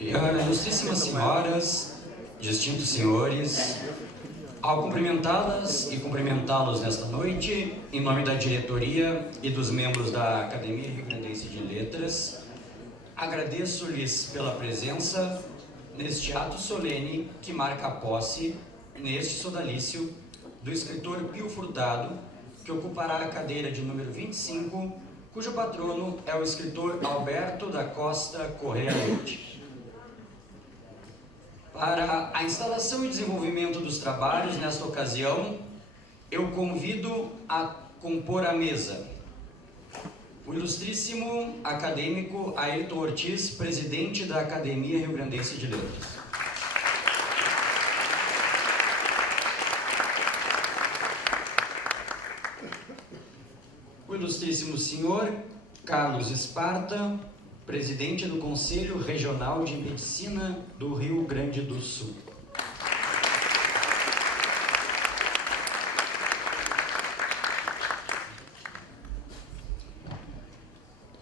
Ilustríssimas senhoras, distintos senhores, ao cumprimentá-las e cumprimentá-los nesta noite, em nome da diretoria e dos membros da Academia Rio-Grandense de Letras, agradeço-lhes pela presença neste ato solene que marca a posse, neste sodalício, do escritor Pio Furtado, que ocupará a cadeira de número 25, cujo patrono é o escritor Alberto da Costa Correa Leite. Para a instalação e desenvolvimento dos trabalhos nesta ocasião, eu convido a compor a mesa o ilustríssimo acadêmico Ayrton Ortiz, presidente da Academia Rio-Grandense de Letras. O ilustríssimo senhor Carlos Esparta, presidente do Conselho Regional de Medicina do Rio Grande do Sul.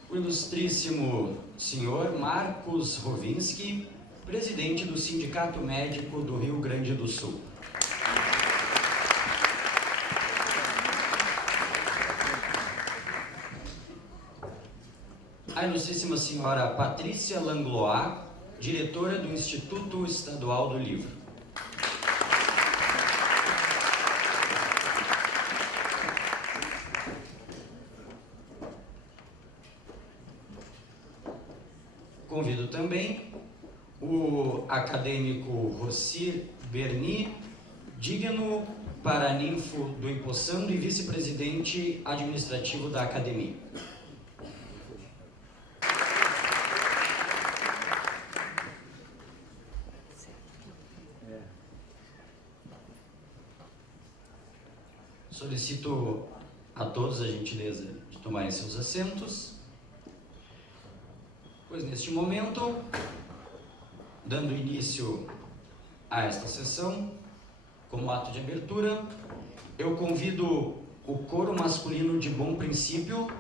O ilustríssimo senhor Marcos Rovinski, presidente do Sindicato Médico do Rio Grande do Sul. A ilustríssima senhora Patrícia Langlois, diretora do Instituto Estadual do Livro. Convido também o acadêmico Rossir Berni, digno paraninfo do Empossando e vice-presidente administrativo da Academia. Solicito a todos a gentileza de tomarem seus assentos, pois neste momento, dando início a esta sessão, como ato de abertura, eu convido o coro masculino de bom princípio,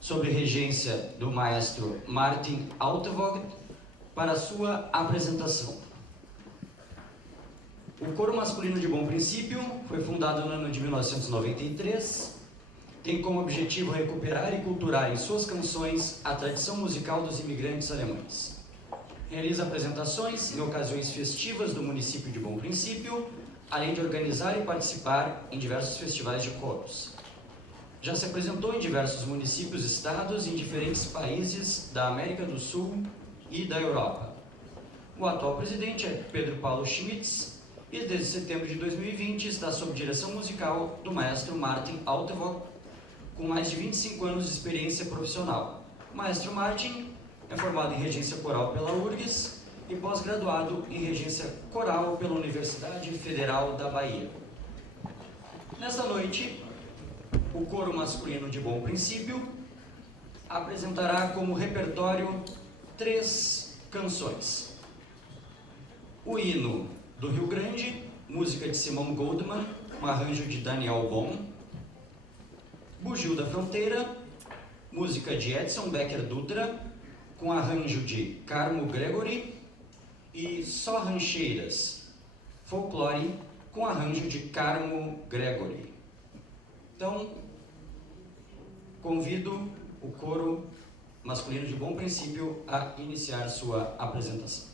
sob regência do maestro Martin Altevogt, para sua apresentação. O coro masculino de bom princípio foi fundado no ano de 1993, tem como objetivo recuperar e culturar em suas canções a tradição musical dos imigrantes alemães. Realiza apresentações em ocasiões festivas do município de Bom Princípio, além de organizar e participar em diversos festivais de coros. Já se apresentou em diversos municípios e estados em diferentes países da América do Sul e da Europa. O atual presidente é Pedro Paulo Schmitz, e desde setembro de 2020 está sob direção musical do maestro Martin Altevogt, com mais de 25 anos de experiência profissional. O maestro Martin é formado em regência coral pela URGS e pós-graduado em regência coral pela Universidade Federal da Bahia. Nesta noite, o coro masculino de bom princípio apresentará como repertório 3 canções. O hino do Rio Grande, música de Simon Goldman, um arranjo de Daniel Bon. Bugio da Fronteira, música de Edson Becker Dutra, com arranjo de Carmo Gregory. E Só Rancheiras, folclore, com arranjo de Carmo Gregory. Então, convido o coro masculino de bom princípio a iniciar sua apresentação.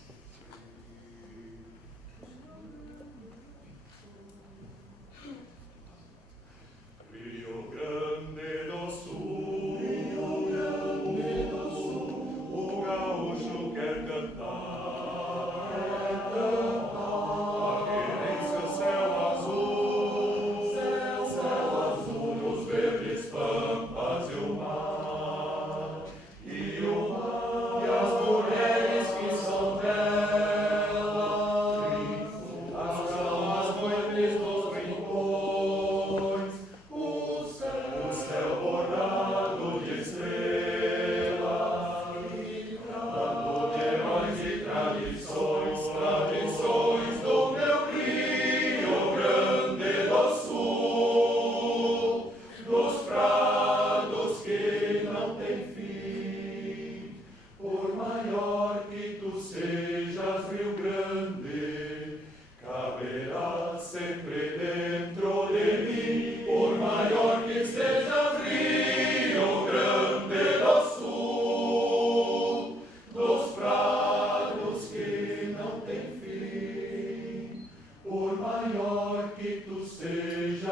E as mulheres que são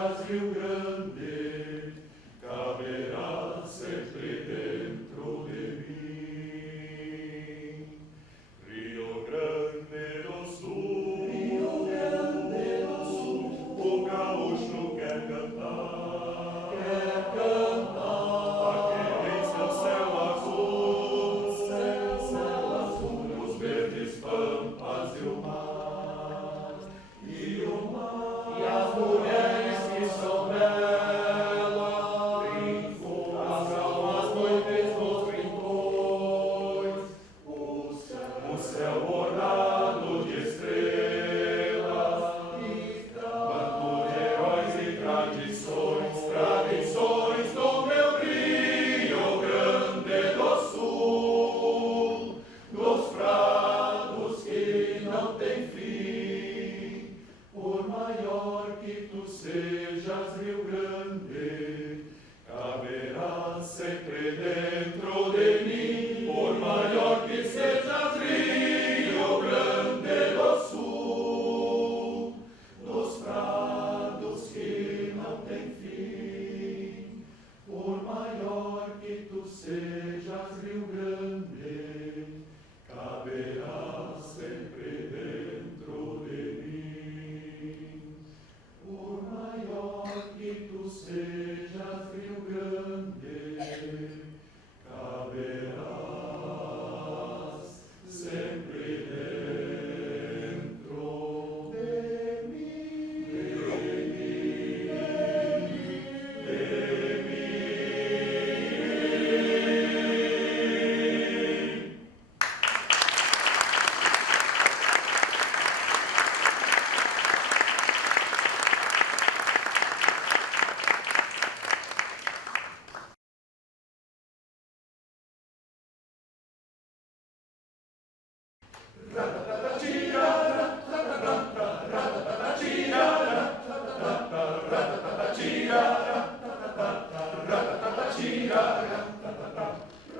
sejas Rio Grande, caberá sempre dentro de mim. Rio Grande do Sul, Rio Grande do Sul, o gaúcho quer cantar, aquele em seu céu azul, os verdes pampas e o mar, e as mulheres que são belas, as almas noites nos rincões, o céu bordado de estrelas, manto de heróis e tradições do meu Rio Grande do Sul, dos prados que não têm fim. Por maior que tu sejas, Rio Grande, caberá sempre dentro de mim. Por maior que sejas, Rio Grande do Sul, dos prados que não têm fim. Por maior que tu sejas, Rio Grande, caberá sempre dentro de mim. Por maior que tu sejas, Rio Grande, caberás sempre dentro de mim.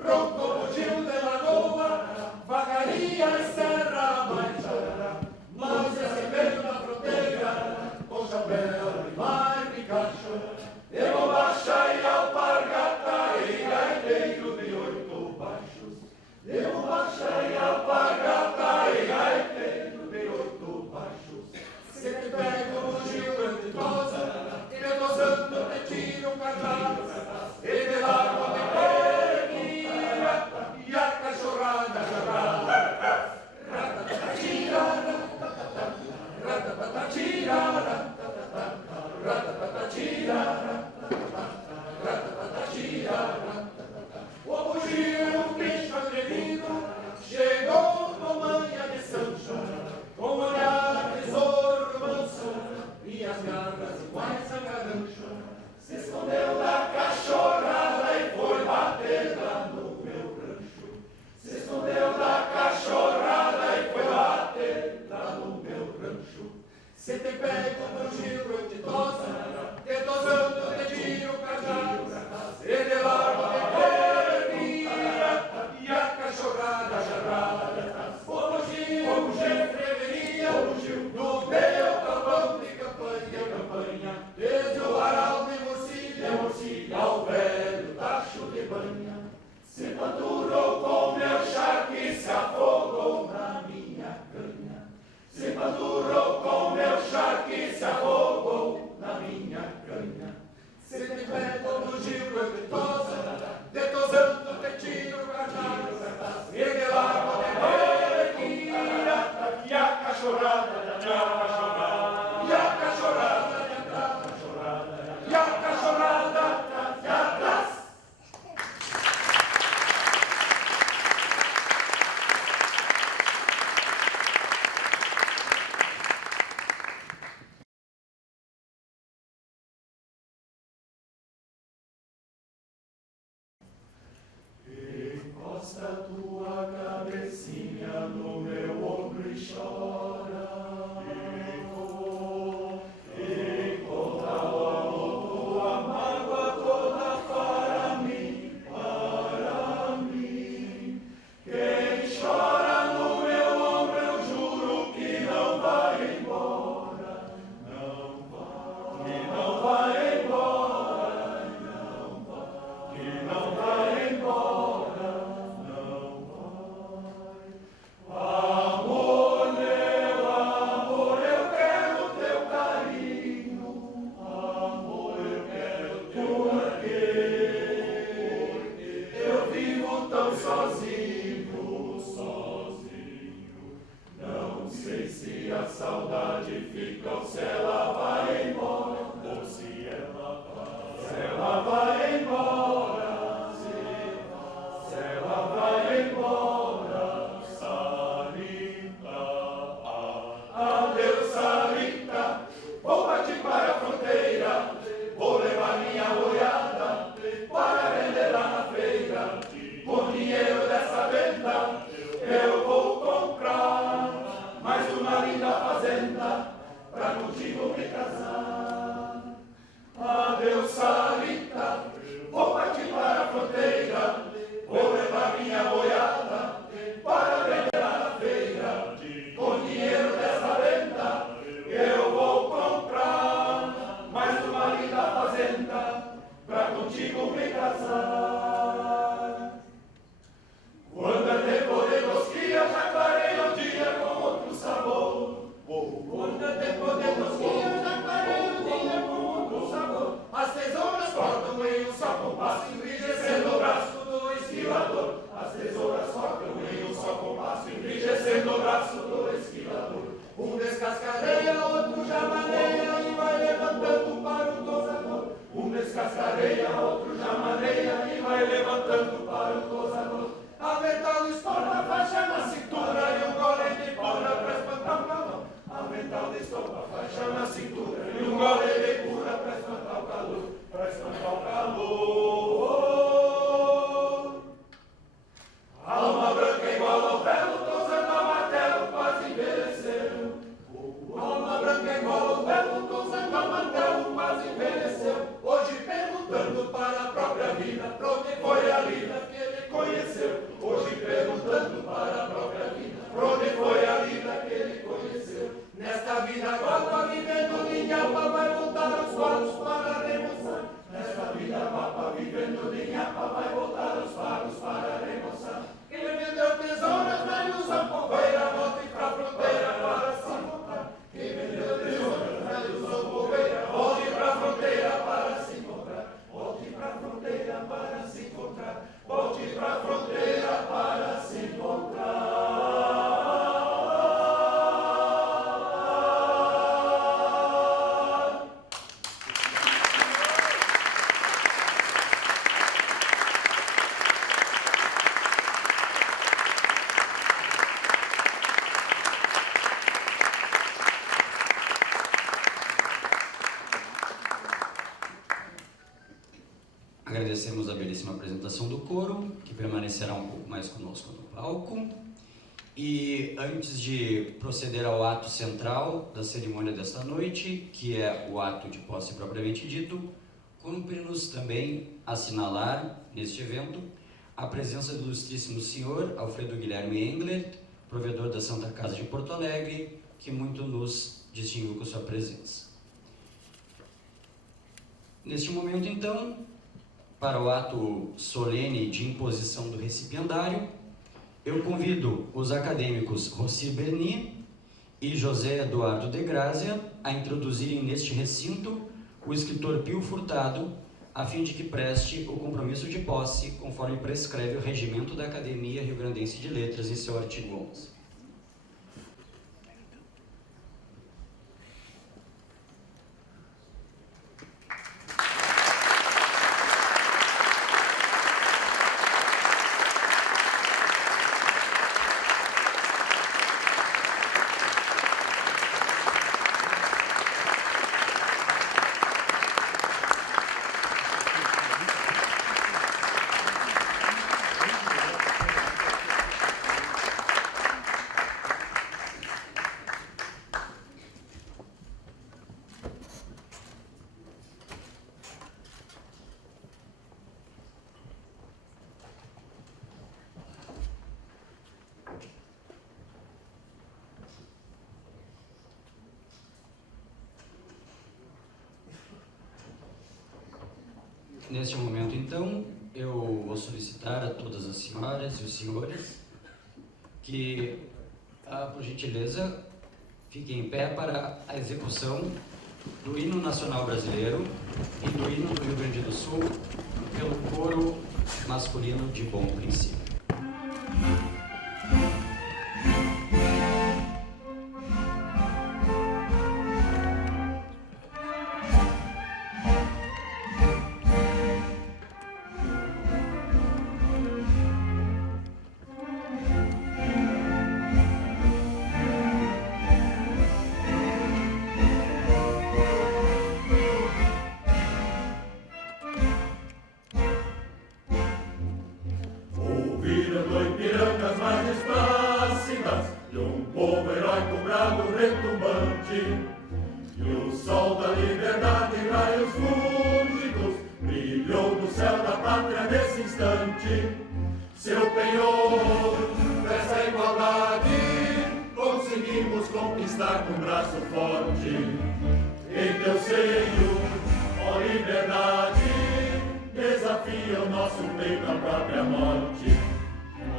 Ronco bugio de lagoa, vagaria e serra mas esse meio da fronteira, com chapéu de mar e cacho, de bombacha e alpargata e gaiteiro de 8 baixos, de bombacha e alpargata e gaiteiro de 8 baixos. Se te pego no Gil grande tosa, te tosando te tiro um cajado, e de largo te peguia, e a cachorrada jarrada. O bugio, um bicho atrevido, chegou com manha de Sancho, com olhar tesouro manso e as garras iguais a garancho. Se escondeu da cachorrada e foi bater lá no meu rancho. Se escondeu da cachorrada e foi bater lá no meu rancho. Se te pego no giro eu te tosa, te tosando te tiro o cajado, e de largo te perdia, e a cachorrada jarrada. O bugio escreveria no meu capão de campanha, desde o aral de morcilha ao velho tacho de banha. Se panturou com meu charque, se afogou na minha canha. Se panturou com meu charque, se afogou na minha canha. Se te pego no Gil eu te tosa, te tosando te tiro o cajado, e de largo te peguia, e a cachorrada, e a cachorrada, e a cachorrada, e atrás. pra contigo me casar. Quando é tempo de tosquia, já clareia o dia com outro sabor. Quando é tempo de tosquia, já clareia o dia com outro sabor. As tesouras cortam em um só compasso, enrijecendo o braço do esquilador. As tesouras cortam em um só compasso, enrijecendo o braço do esquilador. Um descascareia, outro já maneia e vai levantando para o tosador. Um descascareia, outro já maneia e vai levantando para o tosador. Avental estopa, faixa na cintura e um gole de pura pra espantar o calor. Avental estopa, faixa na cintura e um gole de pura pra espantar o calor. Pra espantar o calor. Alma branca igual ao velo, tosando a martelo, quase envelheceu. Alma branca igual ao velo, tosando a martelo, quase envelheceu. Hoje perguntando para a própria vida, pra onde foi a lida que ele conheceu. Hoje perguntando para a própria vida, pra onde foi a lida que ele conheceu. Nesta vida guapa, vivendo de nhapa, vai voltar os faros para remoçar. Nesta vida guapa, vivendo de nhapa, vai voltar os faros para remoçar. Quem vendeu tesouras vai usar poeira, volte pra fronteira para se encontrar. Quem vendeu tesouras vai usar poeira, volte pra fronteira para se encontrar. Volte pra fronteira para se encontrar. Volte pra fronteira para se encontrar. Agradecemos a belíssima apresentação do coro, que permanecerá um pouco mais conosco no palco. E antes de proceder ao ato central da cerimônia desta noite, que é o ato de posse propriamente dito, cumpre-nos também assinalar, neste evento, a presença do ilustríssimo senhor Alfredo Guilherme Engler, provedor da Santa Casa de Porto Alegre, que muito nos distinguiu com sua presença. Neste momento, então, para o ato solene de imposição do recipiendário, eu convido os acadêmicos Rossi Berni e José Eduardo de Grazia a introduzirem neste recinto o escritor Pio Furtado, a fim de que preste o compromisso de posse, conforme prescreve o regimento da Academia Rio-Grandense de Letras em seu artigo 11. Neste momento, então, eu vou solicitar a todas as senhoras e os senhores que, por gentileza, fiquem em pé para a execução do hino nacional brasileiro e do hino do Rio Grande do Sul pelo coro masculino de Bom Princípio. Em teu seio, ó liberdade, nosso peito a própria morte.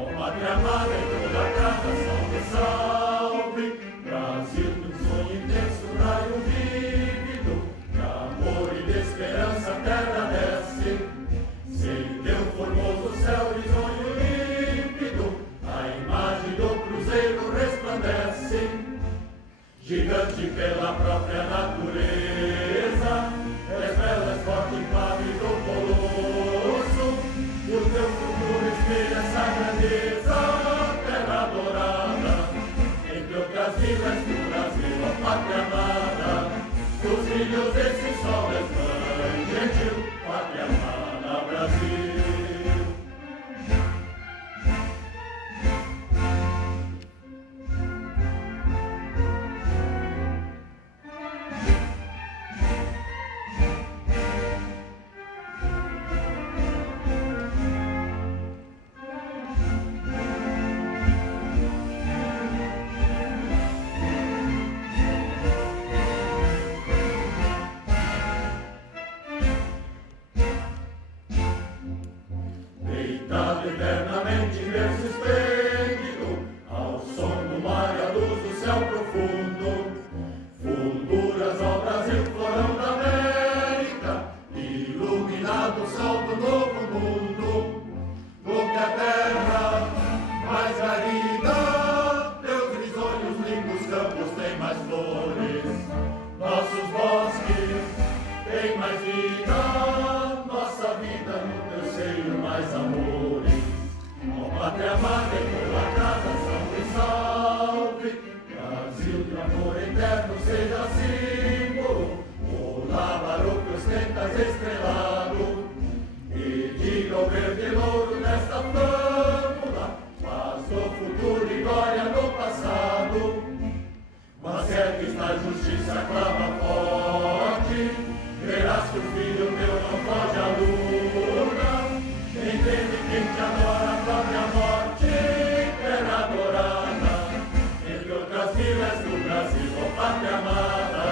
Ó pátria amada em toda a casa, salve, salve. Brasil de um sonho intenso, raio vívido, de amor e de esperança a terra desce. Sem teu formoso céu risonho límpido, a imagem do cruzeiro resplandece. Gigante pela própria natureza, és bela, és forte, impávido, colosso, e o teu futuro espelha essa grandeza, terra adorada. Entre outras vilas do Brasil, a pátria amada, dos filhos desse sol és mãe gentil, pátria amada, Brasil. Deitado eternamente em berço esplêndido, ao som do mar e à luz do céu profundo, fulguras ao Brasil, florão da América, iluminado o sol do novo mundo. No que a terra mais garida, teus risonhos lindos campos têm mais flores, nossos bosques têm mais vida, nossa vida no teu seio mais amores. Ó pátria amada em tua casa, salve, salve. Brasil de amor eterno seja símbolo, o lábaro que ostentas estrelado, e diga o verde louro desta flâmula, paz do futuro e glória no passado. Mas é que na justiça clama forte, verás que o filho teu não foge à luna. Entende quem te adora a própria morte, terra adorada. Entre outras vilas do Brasil, ó pátria amada,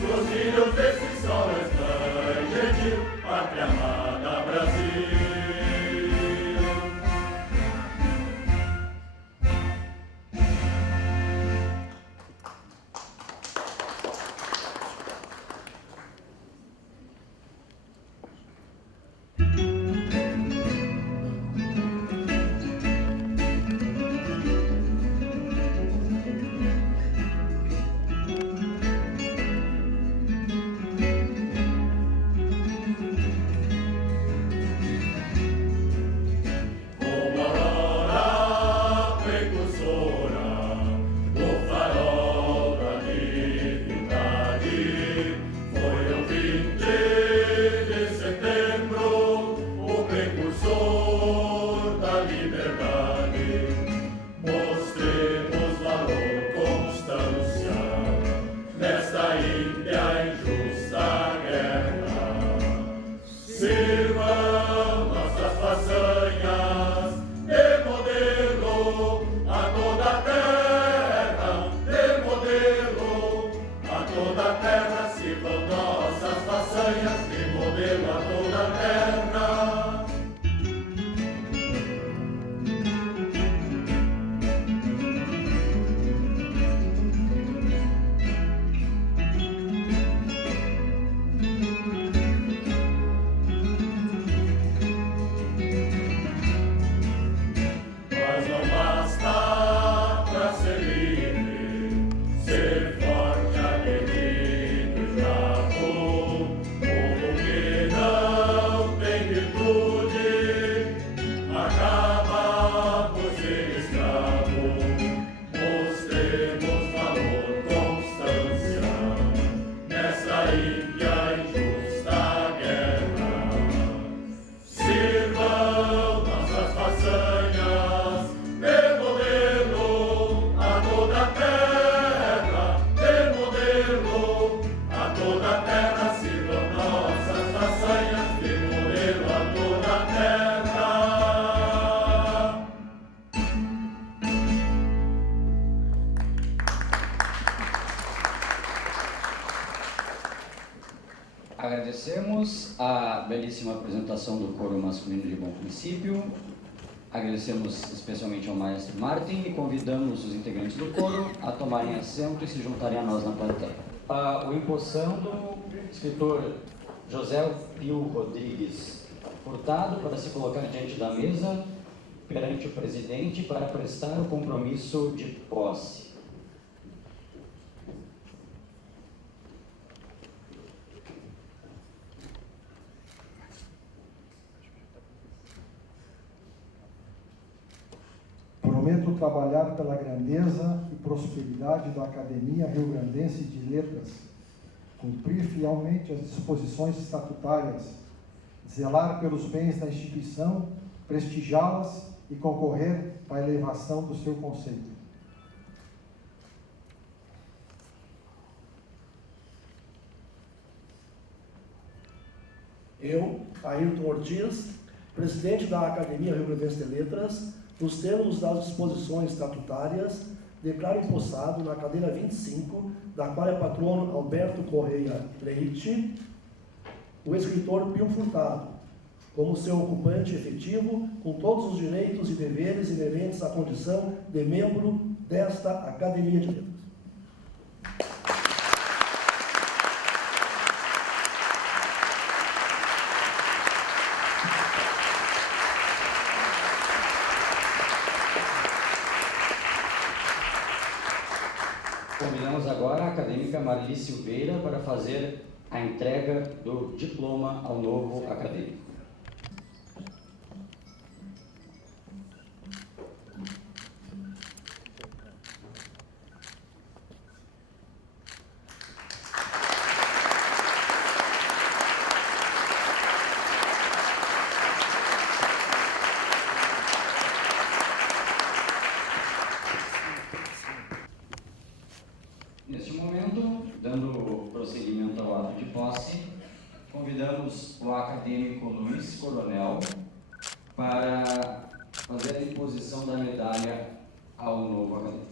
os filhos desse sol és mãe gentil, a belíssima apresentação do coro masculino de Bom Princípio. Agradecemos especialmente ao maestro Martin e convidamos os integrantes do coro a tomarem assento e se juntarem a nós na plateia. O empossando, escritor José Pio Rodrigues Furtado, para se colocar diante da mesa perante o presidente para prestar o compromisso de posse. Prometo trabalhar pela grandeza e prosperidade da Academia Rio-Grandense de Letras, cumprir fielmente as disposições estatutárias, zelar pelos bens da instituição, prestigiá-las e concorrer à elevação do seu conceito. Eu, Ayrton Ortiz, presidente da Academia Rio-Grandense de Letras, nos termos das disposições estatutárias, declaro empossado na cadeira 25, da qual é patrono Alberto Correia Leite, o escritor Pio Furtado, como seu ocupante efetivo, com todos os direitos e deveres inerentes à condição de membro desta Academia de Letras. Convidamos agora a acadêmica Marli Silveira para fazer a entrega do diploma ao novo acadêmico. Neste momento, dando prosseguimento ao ato de posse, convidamos o acadêmico Luiz Coronel para fazer a imposição da medalha ao novo acadêmico.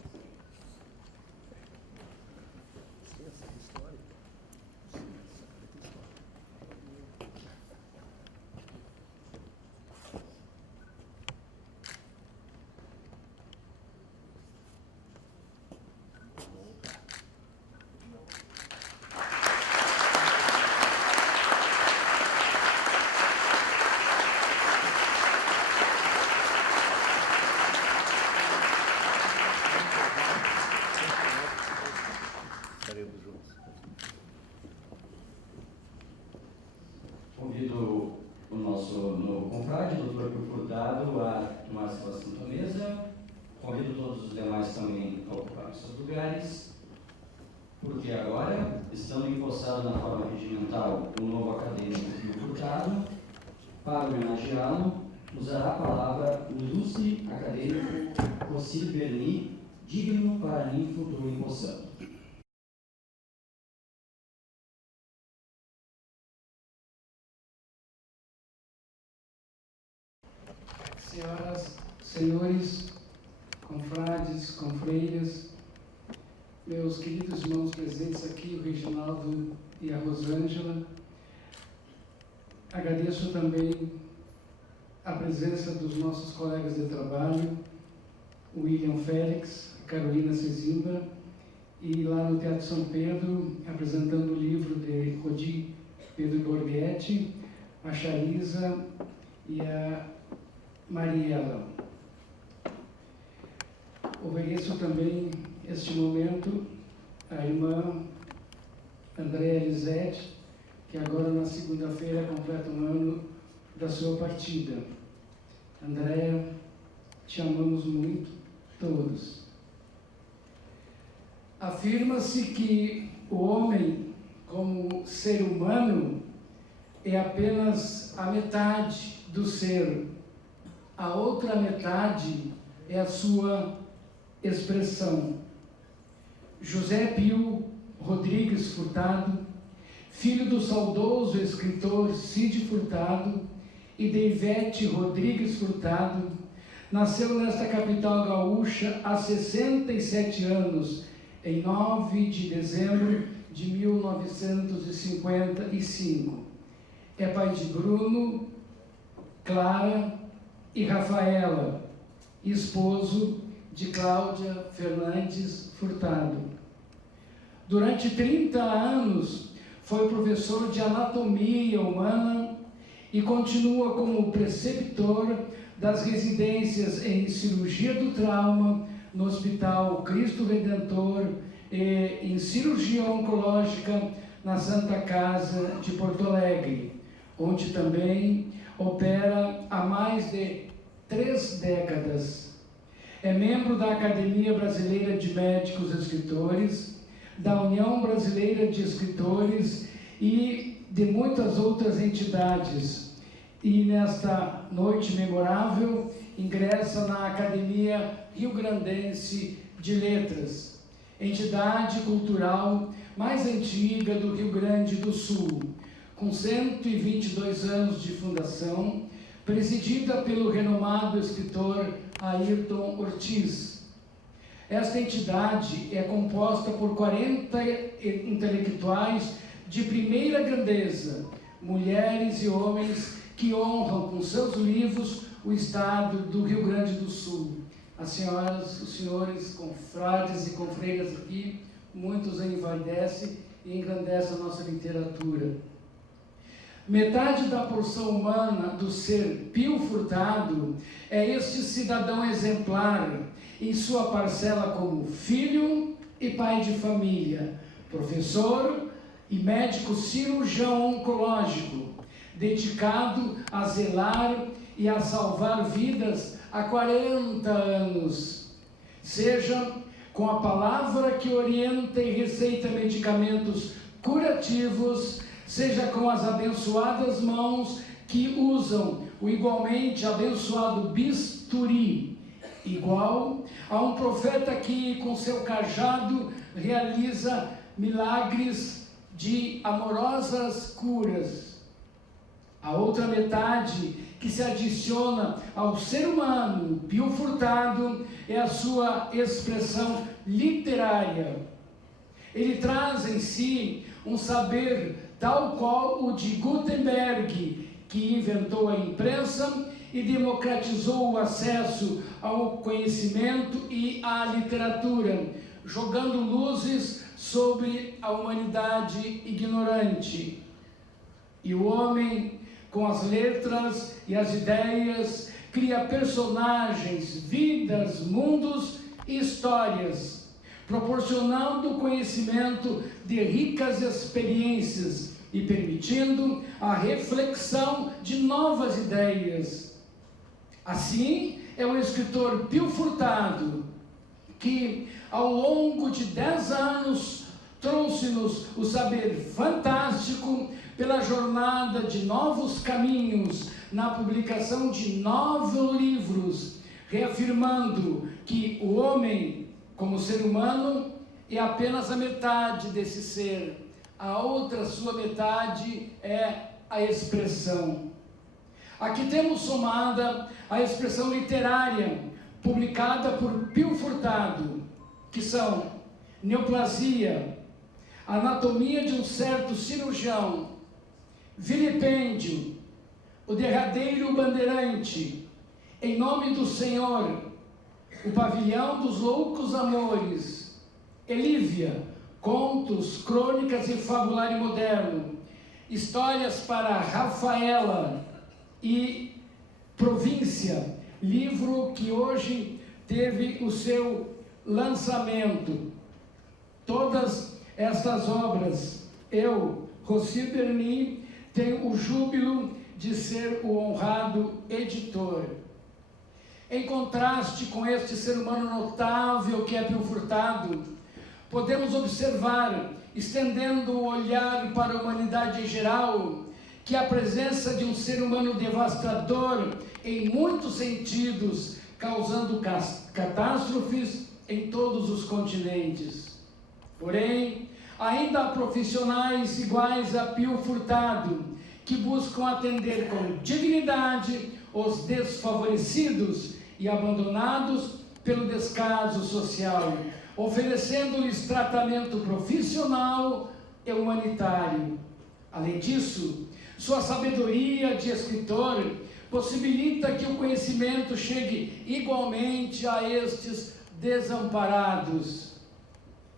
Convido o nosso novo confrade, doutor Pio Furtado, a tomar sua assento à mesa. Convido todos os demais também a ocupar seus lugares, porque agora, estando empossado na forma regimental o novo acadêmico Pio Furtado, para homenageá-lo, usará a palavra o ilustre acadêmico Rossir Berni, digno paraninfo do empossando. Senhoras, senhores, confrades, confreiras, meus queridos irmãos presentes aqui, o Reginaldo e a Rosângela, agradeço também a presença dos nossos colegas de trabalho, o William Félix, a Carolina Cezimba, e lá no Teatro São Pedro, apresentando o livro de Rodi Pedro Gorghetti, a Charisa e a Mariela. Ofereço também este momento à irmã Andréa Elisete, que agora na segunda-feira completa um ano da sua partida. Andréa, te amamos muito, todos. Afirma-se que o homem, como ser humano, é apenas a metade do ser. A outra metade é a sua expressão. José Pio Rodrigues Furtado, filho do saudoso escritor Cid Furtado e de Ivete Rodrigues Furtado, nasceu nesta capital gaúcha há 67 anos, em 9 de dezembro de 1955. é pai de Bruno, Clara e Rafaela, esposo de Cláudia Fernandes Furtado. Durante 30 anos foi professor de anatomia humana e continua como preceptor das residências em cirurgia do trauma no Hospital Cristo Redentor e em cirurgia oncológica na Santa Casa de Porto Alegre, onde também opera há mais de 3 décadas. É membro da Academia Brasileira de Médicos Escritores, da União Brasileira de Escritores e de muitas outras entidades. E nesta noite memorável, ingressa na Academia Rio-Grandense de Letras, entidade cultural mais antiga do Rio Grande do Sul, com 122 anos de fundação, presidida pelo renomado escritor Ayrton Ortiz. Esta entidade é composta por 40 intelectuais de primeira grandeza, mulheres e homens que honram com seus livros o estado do Rio Grande do Sul. As senhoras, os senhores, confrades e confreiras aqui, muitos envaidecem e engrandecem a nossa literatura. Metade da porção humana do ser Pio Furtado é este cidadão exemplar em sua parcela como filho e pai de família, professor e médico cirurgião oncológico, dedicado a zelar e a salvar vidas há 40 anos, seja com a palavra que orienta e receita medicamentos curativos, seja com as abençoadas mãos que usam o igualmente abençoado bisturi, igual a um profeta que com seu cajado realiza milagres de amorosas curas. A outra metade que se adiciona ao ser humano, Pio Furtado, é a sua expressão literária. Ele traz em si um saber tal qual o de Gutenberg, que inventou a imprensa e democratizou o acesso ao conhecimento e à literatura, jogando luzes sobre a humanidade ignorante. E o homem, com as letras e as ideias, cria personagens, vidas, mundos e histórias, proporcionando o conhecimento de ricas experiências e permitindo a reflexão de novas ideias. Assim, é o escritor Pio Furtado que, ao longo de 10 anos, trouxe-nos o saber fantástico pela jornada de novos caminhos, na publicação de 9 livros, reafirmando que o homem, como ser humano, é apenas a metade desse ser. A outra sua metade é a expressão. Aqui temos somada a expressão literária, publicada por Pio Furtado, que são Neoplasia, Anatomia de um certo cirurgião, Vilipêndio, O derradeiro bandeirante, Em nome do Senhor, O pavilhão dos loucos amores, Elívia, contos, crônicas e fabulário moderno, Histórias para Rafaela e Província, livro que hoje teve o seu lançamento. Todas estas obras, eu, Rossi Berni, tenho o júbilo de ser o honrado editor. Em contraste com este ser humano notável que é Pio Furtado, podemos observar, estendendo o olhar para a humanidade em geral, que a presença de um ser humano devastador em muitos sentidos, causando catástrofes em todos os continentes. Porém, ainda há profissionais iguais a Pio Furtado, que buscam atender com dignidade os desfavorecidos e abandonados pelo descaso social, oferecendo-lhes tratamento profissional e humanitário. Além disso, Sua sabedoria de escritor possibilita que o conhecimento chegue igualmente a estes desamparados.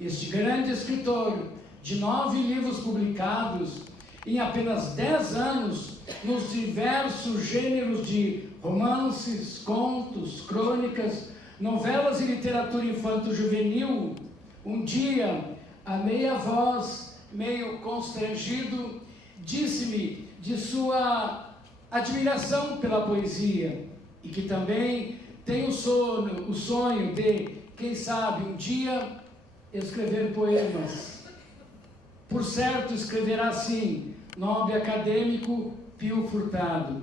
Este grande escritor, de 9 livros publicados, em apenas 10 anos, nos diversos gêneros de romances, contos, crônicas, novelas e literatura infanto-juvenil, um dia, a meia voz, meio constrangido, disse-me de sua admiração pela poesia e que também tem o sonho de, quem sabe, um dia escrever poemas. Por certo, escreverá sim, nobre acadêmico Pio Furtado.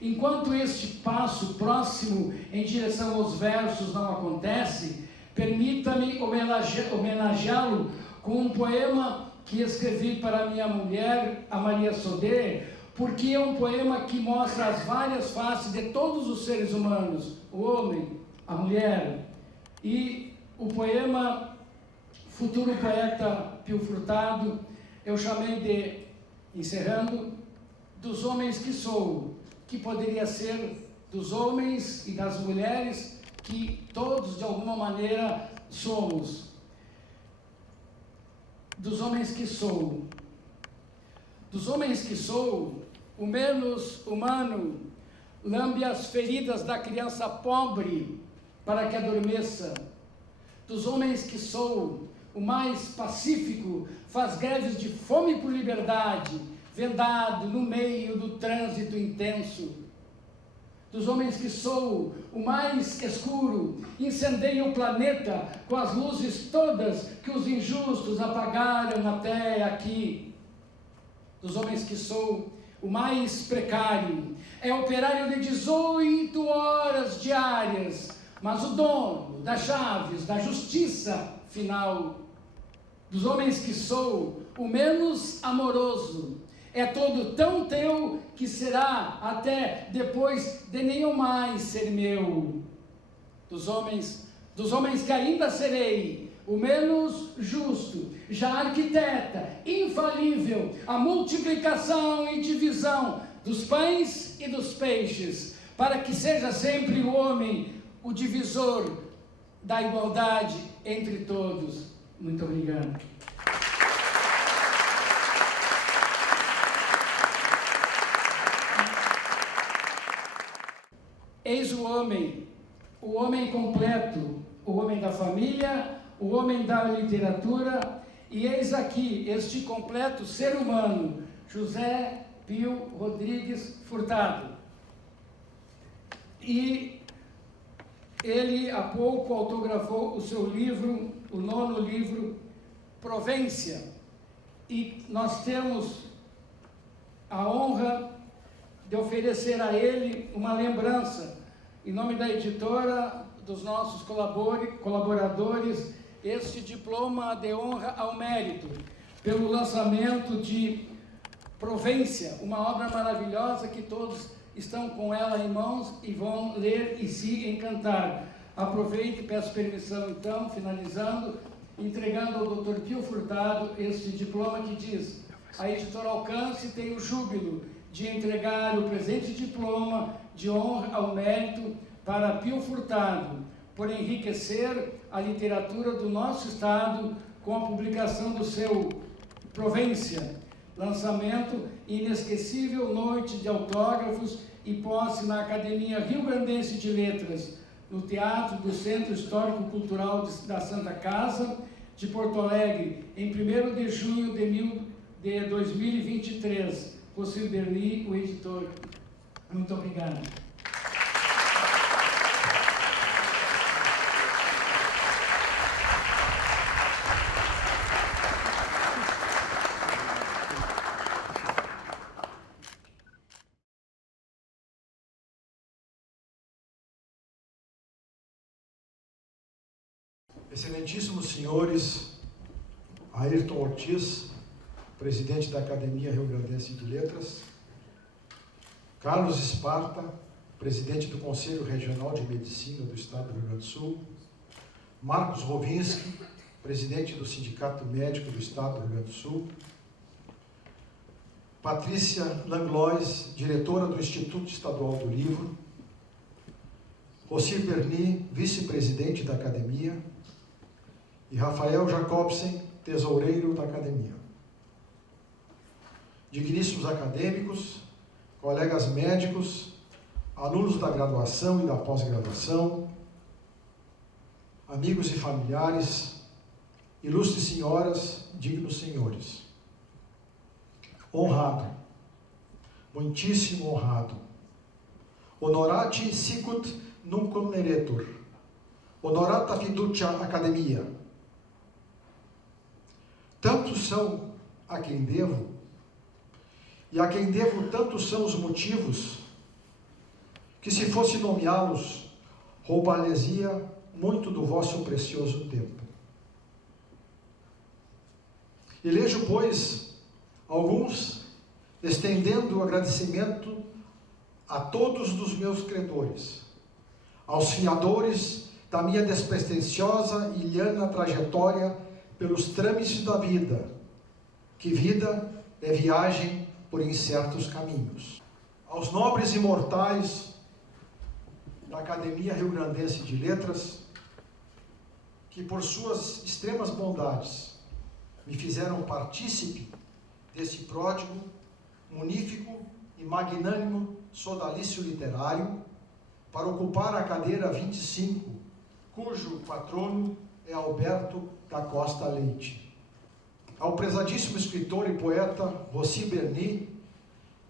Enquanto este passo próximo em direção aos versos não acontece, permita-me homenageá-lo com um poema que escrevi para minha mulher, a Maria Sodré, porque é um poema que mostra as várias faces de todos os seres humanos, o homem, a mulher. E o poema Futuro Poeta Pio Furtado, eu chamei de, encerrando, dos homens que sou, que poderia ser dos homens e das mulheres que todos de alguma maneira somos. Dos homens que sou. Dos homens que sou, o menos humano lambe as feridas da criança pobre para que adormeça. Dos homens que sou, o mais pacífico faz greves de fome por liberdade, vendado no meio do trânsito intenso. Dos homens que sou, o mais escuro incendeia o planeta com as luzes todas que os injustos apagaram até aqui. Dos homens que sou, o mais precário é operário de 18 horas diárias, mas o dono das chaves da justiça final. Dos homens que sou, o menos amoroso é todo tão teu que será até depois de nenhum mais ser meu. Dos homens que ainda serei, o menos justo, já arquiteta, infalível, a multiplicação e divisão dos pães e dos peixes, para que seja sempre o homem o divisor da igualdade entre todos. Muito obrigado. Eis o homem completo, o homem da família, o homem da literatura, e eis aqui este completo ser humano, José Pio Rodrigues Furtado. E ele há pouco autografou o seu livro, o 9º livro, Provência, e nós temos a honra de oferecer a ele uma lembrança, em nome da editora, dos nossos colaboradores, este diploma de honra ao mérito, pelo lançamento de Provência, uma obra maravilhosa que todos estão com ela em mãos e vão ler e se encantar. Aproveito e peço permissão, então, finalizando, entregando ao Dr. Pio Furtado este diploma que diz: a editora Alcance tem o júbilo de entregar o presente diploma de honra ao mérito para Pio Furtado, por enriquecer a literatura do nosso estado com a publicação do seu Provência, lançamento inesquecível noite de autógrafos e posse na Academia Rio-Grandense de Letras, no Teatro do Centro Histórico Cultural da Santa Casa de Porto Alegre, em 1º de junho de 2023. Rocio Berli, o editor. Muito obrigado. Excelentíssimos senhores, Ayrton Ortiz, presidente da Academia Rio-Grandense de Letras, Carlos Esparta, presidente do Conselho Regional de Medicina do Estado do Rio Grande do Sul, Marcos Rovinski, presidente do Sindicato Médico do Estado do Rio Grande do Sul, Patrícia Langlois, diretora do Instituto Estadual do Livro, Roci Berni, vice-presidente da Academia, e Rafael Jacobsen, tesoureiro da Academia. Digníssimos acadêmicos, colegas médicos, alunos da graduação e da pós-graduação, amigos e familiares, ilustres senhoras, dignos senhores. Honrado, muitíssimo honrado. Honorati sicut nunquam neretur. Honorata fiducia academia. Tantos são a quem devo, e a quem devo tantos são os motivos, que se fosse nomeá-los, roubar-lhes-ia muito do vosso precioso tempo. Elejo, pois, alguns, estendendo o agradecimento a todos os meus credores, aos fiadores da minha despretensiosa e ilhana trajetória pelos trâmites da vida, que vida é viagem por incertos caminhos. Aos nobres imortais da Academia Rio-Grandense de Letras, que por suas extremas bondades me fizeram partícipe desse pródigo, munífico e magnânimo sodalício literário, para ocupar a cadeira 25, cujo patrono é Alberto da Costa Leite. Ao prezadíssimo escritor e poeta Roci Berni,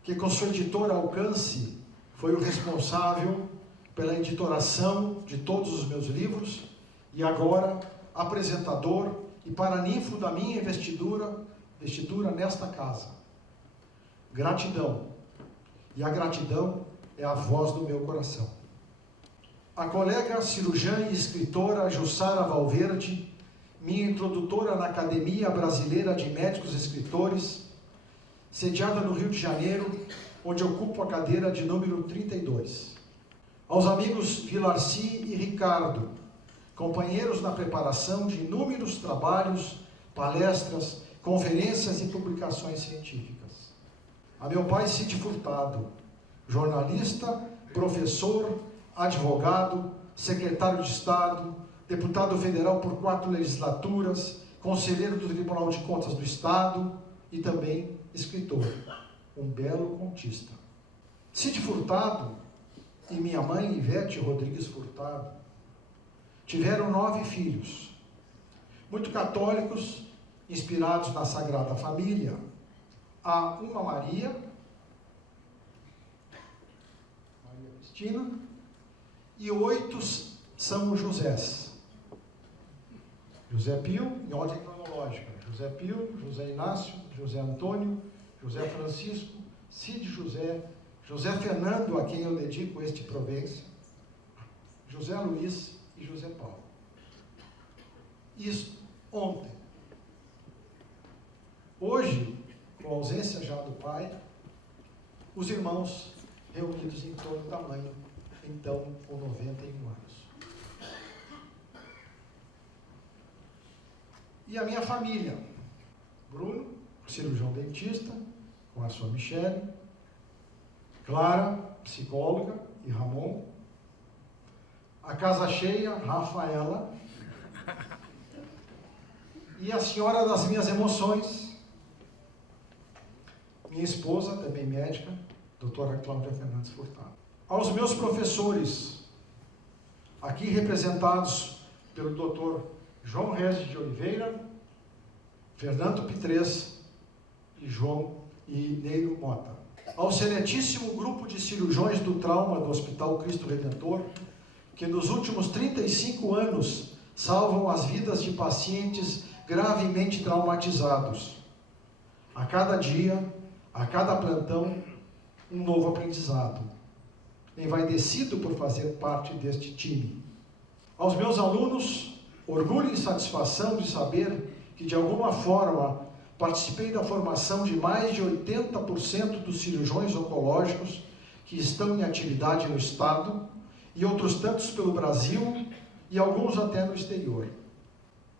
que com sua editora Alcance foi o responsável pela editoração de todos os meus livros e agora apresentador e paraninfo da minha investidura nesta casa. Gratidão. E a gratidão é a voz do meu coração. A colega cirurgiã e escritora Jussara Valverde, minha introdutora na Academia Brasileira de Médicos e Escritores, sediada no Rio de Janeiro, onde ocupo a cadeira de número 32. Aos amigos Vilarci e Ricardo, companheiros na preparação de inúmeros trabalhos, palestras, conferências e publicações científicas. A meu pai Cid Furtado, jornalista, professor, advogado, secretário de Estado, deputado federal por 4 legislaturas, conselheiro do Tribunal de Contas do Estado e também escritor, um belo contista. Cid Furtado e minha mãe, Ivete Rodrigues Furtado, tiveram 9 filhos, muito católicos, inspirados na Sagrada Família. Há uma Maria Cristina, e 8 São Josés. José Pio, em ordem cronológica, José Pio, José Inácio, José Antônio, José Francisco, Cid José, José Fernando, a quem eu dedico este Provença, José Luiz e José Paulo. Isso ontem. Hoje, com a ausência já do pai, os irmãos reunidos em torno da mãe, então com 91 anos. E a minha família, Bruno, cirurgião dentista, com a sua Michele, Clara, psicóloga, e Ramon, a casa cheia, Rafaela, e a senhora das minhas emoções, minha esposa, também médica, doutora Cláudia Fernandes Furtado. Aos meus professores, aqui representados pelo doutor João Regis de Oliveira, Fernando Pitres e Neiro Mota. Ao seletíssimo grupo de cirurgiões do trauma do Hospital Cristo Redentor, que nos últimos 35 anos salvam as vidas de pacientes gravemente traumatizados. A cada dia, a cada plantão, um novo aprendizado. Envaidecido por fazer parte deste time. Aos meus alunos, orgulho e satisfação de saber que, de alguma forma, participei da formação de mais de 80% dos cirurgiões oncológicos que estão em atividade no Estado e outros tantos pelo Brasil e alguns até no exterior.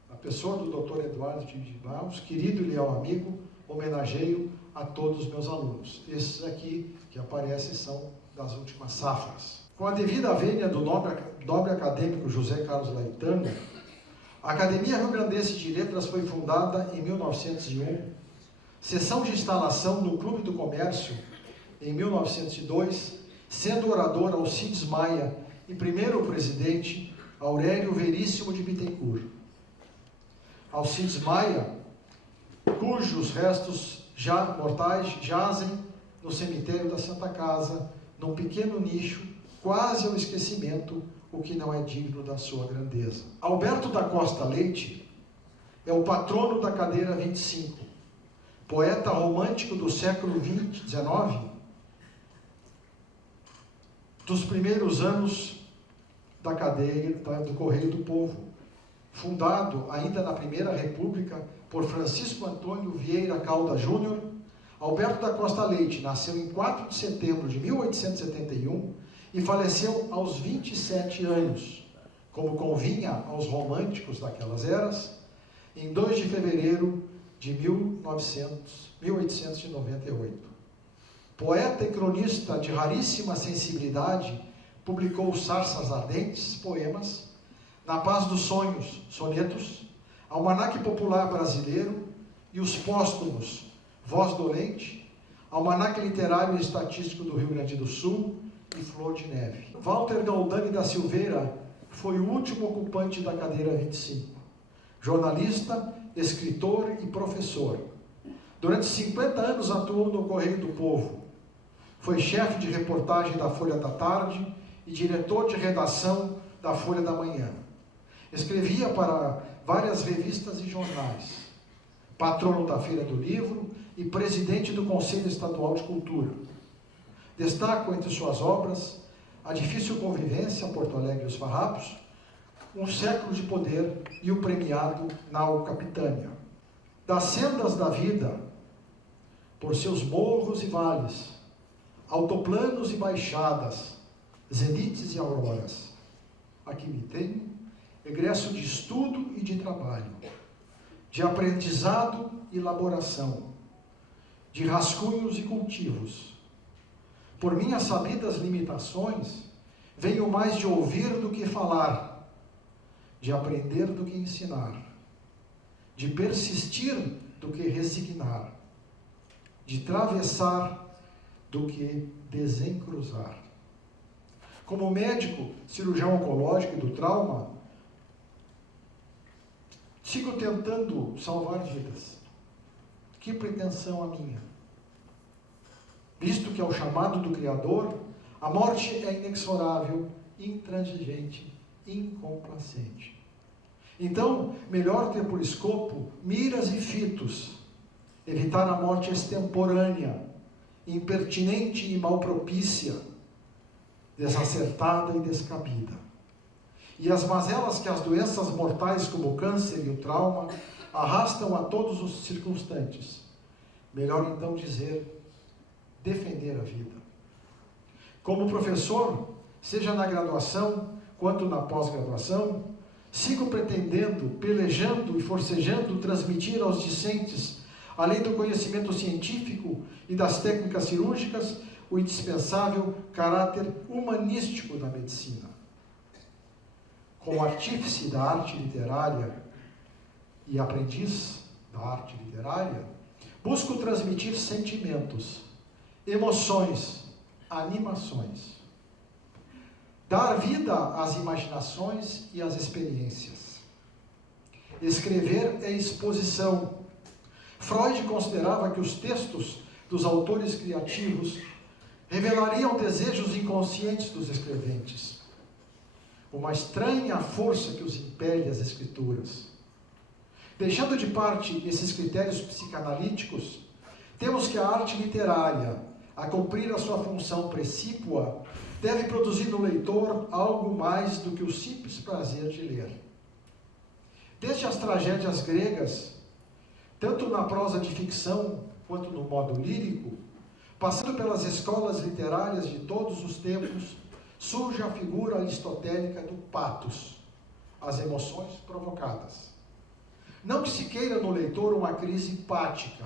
A pessoa do Dr. Eduardo de Barros, querido e leal amigo, homenageio a todos os meus alunos. Esses aqui que aparecem são das últimas safras. Com a devida vênia do nobre acadêmico José Carlos Laetano, a Academia Rio-Grandense de Letras foi fundada em 1901, seção de instalação no Clube do Comércio em 1902, sendo orador Alcides Maia e primeiro presidente Aurélio Veríssimo de Bittencourt. Alcides Maia, cujos restos mortais jazem no cemitério da Santa Casa, num pequeno nicho, quase ao esquecimento, o que não é digno da sua grandeza. Alberto da Costa Leite é o patrono da cadeira 25, poeta romântico do século XIX, dos primeiros anos da cadeia do Correio do Povo, fundado ainda na Primeira República por Francisco Antônio Vieira Calda Júnior. Alberto da Costa Leite nasceu em 4 de setembro de 1871 e faleceu aos 27 anos, como convinha aos românticos daquelas eras, em 2 de fevereiro de 1898. Poeta e cronista de raríssima sensibilidade, publicou Sarças Ardentes, poemas, Na Paz dos Sonhos, sonetos, Almanaque Popular Brasileiro e os póstumos Voz Dolente, Almanaque Literário e Estatístico do Rio Grande do Sul e Flor de Neve. Walter Galdani da Silveira foi o último ocupante da cadeira 25. Jornalista, escritor e professor. Durante 50 anos atuou no Correio do Povo. Foi chefe de reportagem da Folha da Tarde e diretor de redação da Folha da Manhã. Escrevia para várias revistas e jornais. Patrono da Feira do Livro e presidente do Conselho Estadual de Cultura. Destaco entre suas obras A Difícil Convivência, Porto Alegre e os Farrapos, Um Século de Poder e o premiado Nau Capitânia. Das sendas da vida, por seus morros e vales, altoplanos e baixadas, zenites e auroras, aqui me tenho, egresso de estudo e de trabalho, de aprendizado e elaboração, de rascunhos e cultivos. Por minhas sabidas limitações, venho mais de ouvir do que falar, de aprender do que ensinar, de persistir do que resignar, de travessar do que desencruzar. Como médico, cirurgião oncológico e do trauma, sigo tentando salvar vidas. Que pretensão a minha? Visto que ao chamado do Criador, a morte é inexorável, intransigente, incomplacente. Então, melhor ter por escopo miras e fitos, evitar a morte extemporânea, impertinente e malpropícia, desacertada e descabida. E as mazelas que as doenças mortais como o câncer e o trauma arrastam a todos os circunstantes. Melhor então dizer, defender a vida. Como professor, seja na graduação quanto na pós-graduação, sigo pretendendo, pelejando e forcejando transmitir aos discentes, além do conhecimento científico e das técnicas cirúrgicas, o indispensável caráter humanístico da medicina. Como artífice da arte literária e aprendiz da arte literária, busco transmitir sentimentos, emoções, animações. Dar vida às imaginações e às experiências. Escrever é exposição. Freud considerava que os textos dos autores criativos revelariam desejos inconscientes dos escreventes. Uma estranha força que os impele às escrituras. Deixando de parte esses critérios psicanalíticos, temos que a arte literária, a cumprir a sua função precípua, deve produzir no leitor algo mais do que o simples prazer de ler. Desde as tragédias gregas, tanto na prosa de ficção quanto no modo lírico, passando pelas escolas literárias de todos os tempos, surge a figura aristotélica do pathos, as emoções provocadas. Não que se queira no leitor uma crise empática,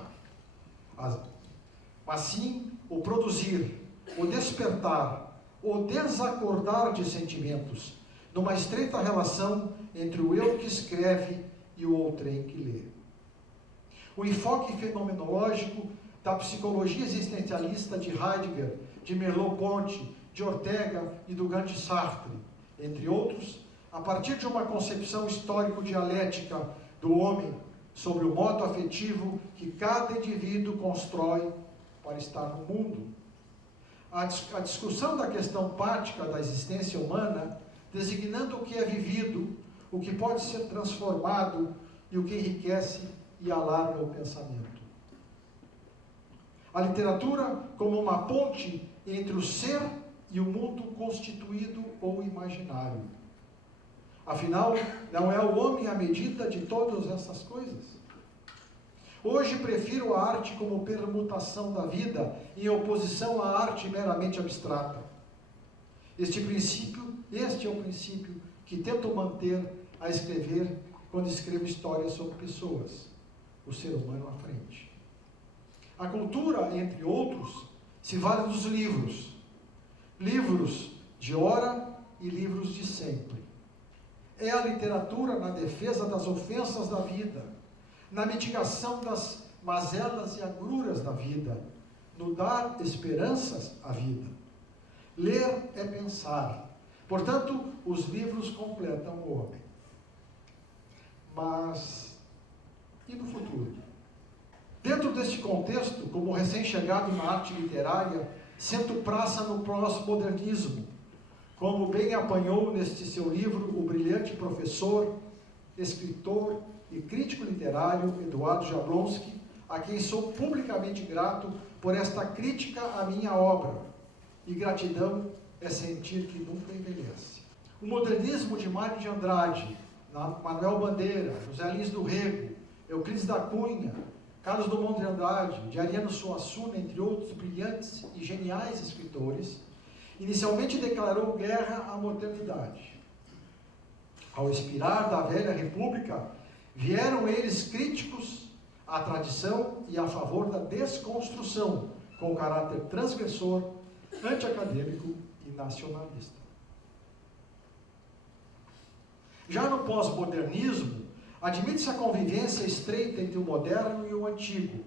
mas sim o produzir, o despertar, o desacordar de sentimentos, numa estreita relação entre o eu que escreve e o outrem que lê. O enfoque fenomenológico da psicologia existencialista de Heidegger, de Merleau-Ponty, de Ortega e do Gandhi Sartre, entre outros, a partir de uma concepção histórico-dialética do homem sobre o modo afetivo que cada indivíduo constrói para estar no mundo. A discussão da questão prática da existência humana, designando o que é vivido, o que pode ser transformado e o que enriquece e alarga o pensamento. A literatura como uma ponte entre o ser e o mundo constituído ou imaginário. Afinal, não é o homem a medida de todas essas coisas? Hoje prefiro a arte como permutação da vida, em oposição à arte meramente abstrata. Este é o princípio que tento manter a escrever quando escrevo histórias sobre pessoas, o ser humano à frente. A cultura, entre outros, se vale dos livros. Livros de ora e livros de sempre. É a literatura na defesa das ofensas da vida, na mitigação das mazelas e agruras da vida, no dar esperanças à vida. Ler é pensar. Portanto, os livros completam o homem. Mas, e no futuro? Dentro deste contexto, como recém-chegado na arte literária, sento praça no pós-modernismo, como bem apanhou neste seu livro o brilhante professor, escritor e crítico literário Eduardo Jablonski, a quem sou publicamente grato por esta crítica à minha obra. E gratidão é sentir que nunca envelhece. O modernismo de Mário de Andrade, Manuel Bandeira, José Lins do Rego, Euclides da Cunha, Carlos Drummond de Andrade, de Ariano Suassuna, entre outros brilhantes e geniais escritores, inicialmente declarou guerra à modernidade. Ao expirar da velha república, vieram eles críticos à tradição e a favor da desconstrução, com caráter transgressor, antiacadêmico e nacionalista. Já no pós-modernismo, admite-se a convivência estreita entre o moderno e o antigo,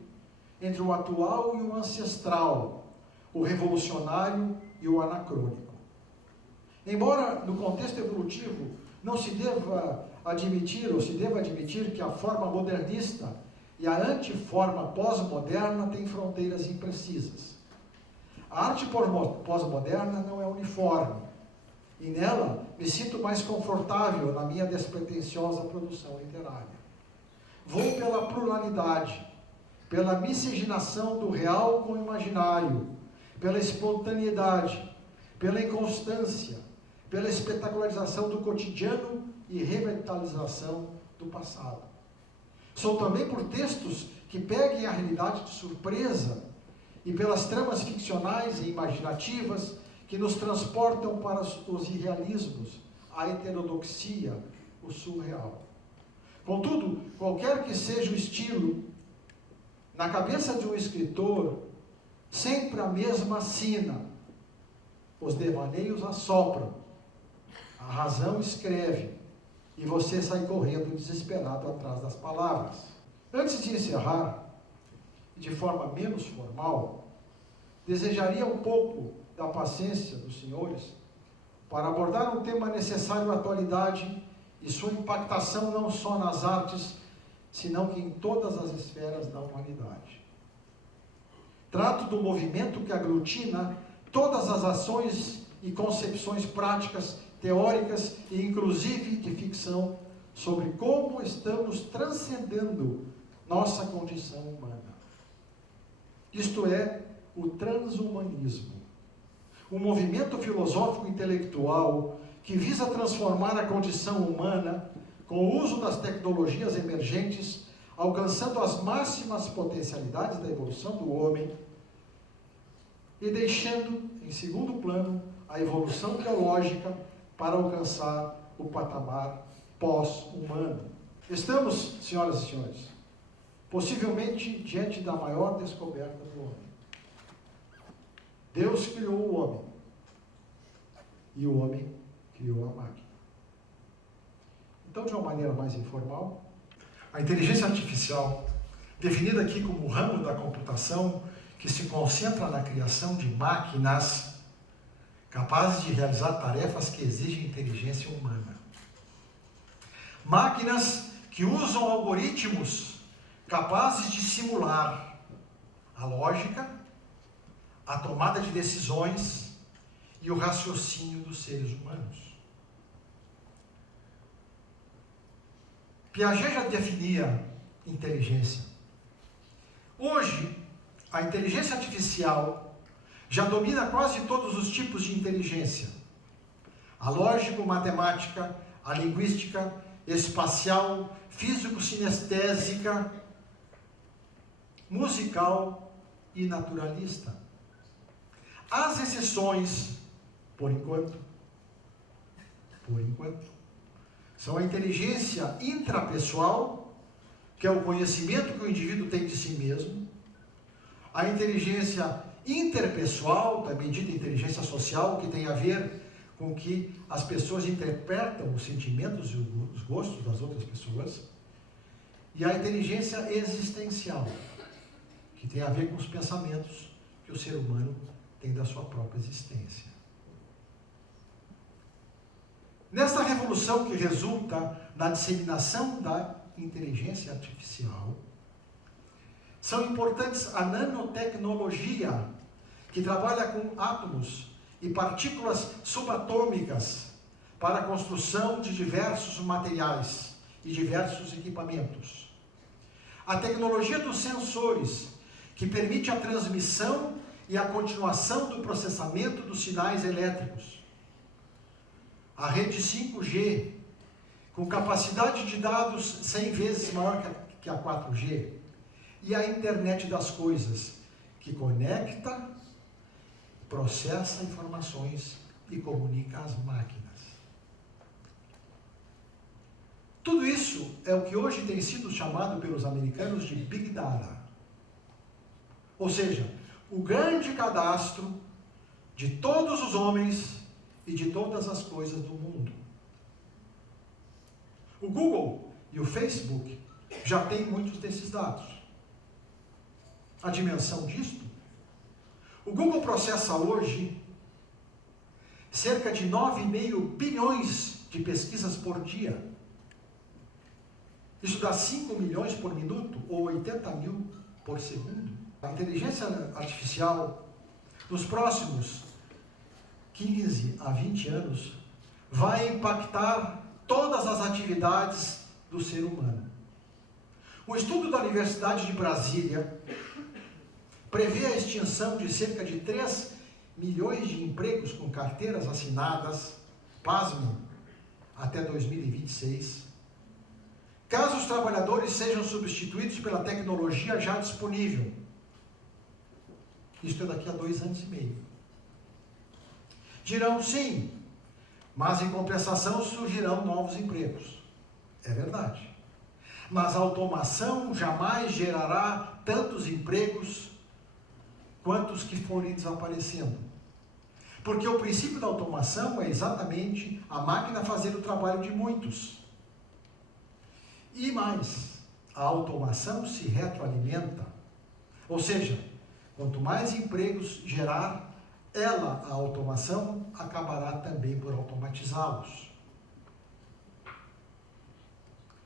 entre o atual e o ancestral, o revolucionário e o anacrônico. Embora, no contexto evolutivo, não se deva admitir, ou se deva admitir que a forma modernista e a antiforma pós-moderna têm fronteiras imprecisas. A arte pós-moderna não é uniforme, e nela me sinto mais confortável na minha despretensiosa produção literária. Vou pela pluralidade, pela miscigenação do real com o imaginário, pela espontaneidade, pela inconstância, pela espetacularização do cotidiano e revitalização do passado. Sou também por textos que peguem a realidade de surpresa e pelas tramas ficcionais e imaginativas que nos transportam para os irrealismos, a heterodoxia, o surreal. Contudo, qualquer que seja o estilo, na cabeça de um escritor, sempre a mesma sina. Os devaneios assopram, a razão escreve, e você sai correndo desesperado atrás das palavras. Antes de encerrar, de forma menos formal, desejaria um pouco da paciência dos senhores para abordar um tema necessário à atualidade e sua impactação não só nas artes, senão que em todas as esferas da humanidade. Trato do movimento que aglutina todas as ações e concepções práticas, teóricas e inclusive de ficção sobre como estamos transcendendo nossa condição humana. Isto é, o transhumanismo. Um movimento filosófico intelectual que visa transformar a condição humana com o uso das tecnologias emergentes, alcançando as máximas potencialidades da evolução do homem e deixando, em segundo plano, a evolução biológica para alcançar o patamar pós-humano. Estamos, senhoras e senhores, possivelmente diante da maior descoberta do homem. Deus criou o homem. E o homem criou a máquina. Então, de uma maneira mais informal, a inteligência artificial, definida aqui como o ramo da computação que se concentra na criação de máquinas capazes de realizar tarefas que exigem inteligência humana. Máquinas que usam algoritmos capazes de simular a lógica, a tomada de decisões e o raciocínio dos seres humanos. Piaget já definia inteligência. Hoje, a inteligência artificial já domina quase todos os tipos de inteligência. A lógico-matemática, a linguística, espacial, físico-sinestésica, musical e naturalista. As exceções, por enquanto, são a inteligência intrapessoal, que é o conhecimento que o indivíduo tem de si mesmo, a inteligência interpessoal, também dita inteligência social, que tem a ver com que as pessoas interpretam os sentimentos e os gostos das outras pessoas, e a inteligência existencial, que tem a ver com os pensamentos que o ser humano tem da sua própria existência. Nesta revolução que resulta na disseminação da inteligência artificial, são importantes a nanotecnologia, que trabalha com átomos e partículas subatômicas para a construção de diversos materiais e diversos equipamentos. A tecnologia dos sensores, que permite a transmissão e a continuação do processamento dos sinais elétricos. A rede 5G, com capacidade de dados 100 vezes maior que a 4G. E a internet das coisas, que conecta, processa informações e comunica às máquinas. Tudo isso é o que hoje tem sido chamado pelos americanos de Big Data. Ou seja, o grande cadastro de todos os homens e de todas as coisas do mundo. O Google e o Facebook já têm muitos desses dados. A dimensão disto? O Google processa hoje cerca de 9,5 bilhões de pesquisas por dia. Isso dá 5 milhões por minuto ou 80 mil por segundo. A inteligência artificial, nos próximos 15 a 20 anos, vai impactar todas as atividades do ser humano. Um estudo da Universidade de Brasília prevê a extinção de cerca de 3 milhões de empregos com carteiras assinadas, pasmem, até 2026, caso os trabalhadores sejam substituídos pela tecnologia já disponível. Isto é daqui a 2 anos e meio. Dirão sim, mas em compensação surgirão novos empregos. É verdade. Mas a automação jamais gerará tantos empregos quanto os que forem desaparecendo. Porque o princípio da automação é exatamente a máquina fazer o trabalho de muitos. E mais, a automação se retroalimenta. Ou seja, quanto mais empregos gerar, a automação, acabará também por automatizá-los.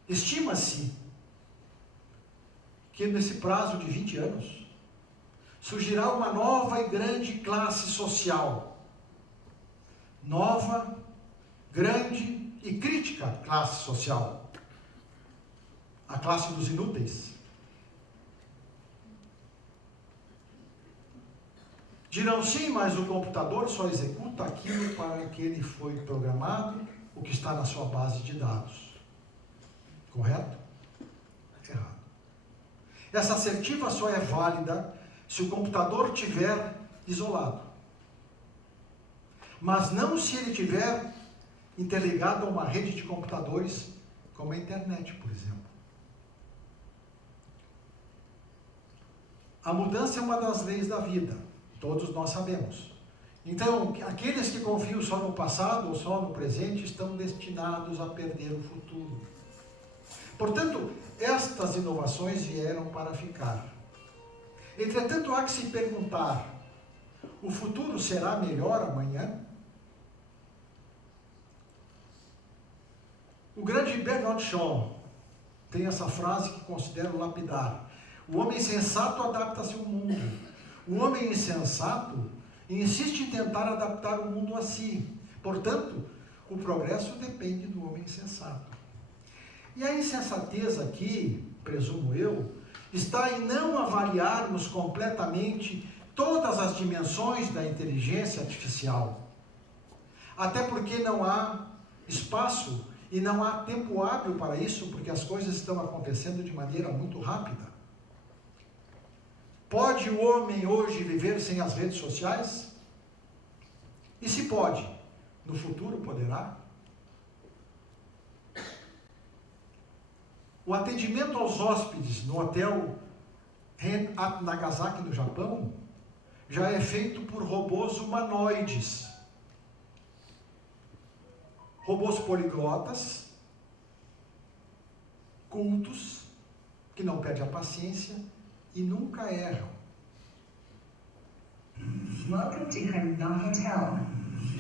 Estima-se que nesse prazo de 20 anos, surgirá uma nova e grande classe social. Nova, grande e crítica classe social. A classe dos inúteis. Dirão sim, mas o computador só executa aquilo para que ele foi programado, o que está na sua base de dados. Correto? Errado. Essa assertiva só é válida se o computador estiver isolado. Mas não se ele estiver interligado a uma rede de computadores, como a internet, por exemplo. A mudança é uma das leis da vida. Todos nós sabemos. Então, aqueles que confiam só no passado ou só no presente estão destinados a perder o futuro. Portanto, estas inovações vieram para ficar. Entretanto, há que se perguntar: o futuro será melhor amanhã? O grande Bernard Shaw tem essa frase que considero lapidar: o homem sensato adapta-se ao mundo. O homem insensato insiste em tentar adaptar o mundo a si. Portanto, o progresso depende do homem sensato. E a insensatez aqui, presumo eu, está em não avaliarmos completamente todas as dimensões da inteligência artificial. Até porque não há espaço e não há tempo hábil para isso, porque as coisas estão acontecendo de maneira muito rápida. Pode o homem hoje viver sem as redes sociais? E se pode, no futuro poderá? O atendimento aos hóspedes no hotel Ren at Nagasaki, no Japão, já é feito por robôs humanoides. Robôs poliglotas, cultos, que não perdem a paciência e nunca erram. Welcome to Hyundai Hotel.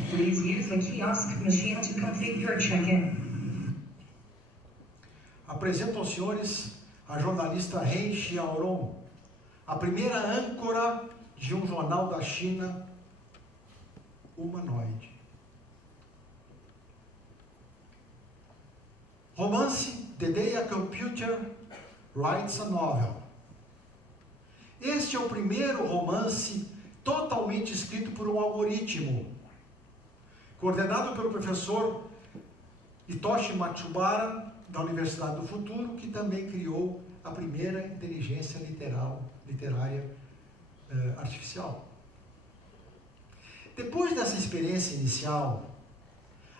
Please use the kiosk machine to complete your check-in. Apresento aos senhores a jornalista Ren Xiaoron, a primeira âncora de um jornal da China humanoide. Romance The Day a Computer Writes a Novel. Este é o primeiro romance totalmente escrito por um algoritmo, coordenado pelo professor Hitoshi Matsubara, da Universidade do Futuro, que também criou a primeira inteligência literária artificial. Depois dessa experiência inicial,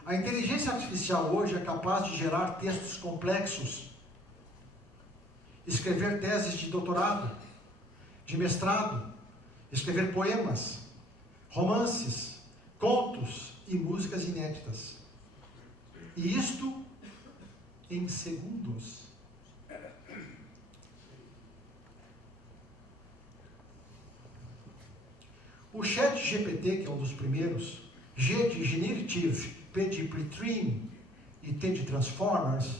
a inteligência artificial hoje é capaz de gerar textos complexos, escrever teses de doutorado, de mestrado, escrever poemas, romances, contos e músicas inéditas. E isto em segundos. O chat GPT, que é um dos primeiros, G de Generative, P de Pre-train e T de Transformers,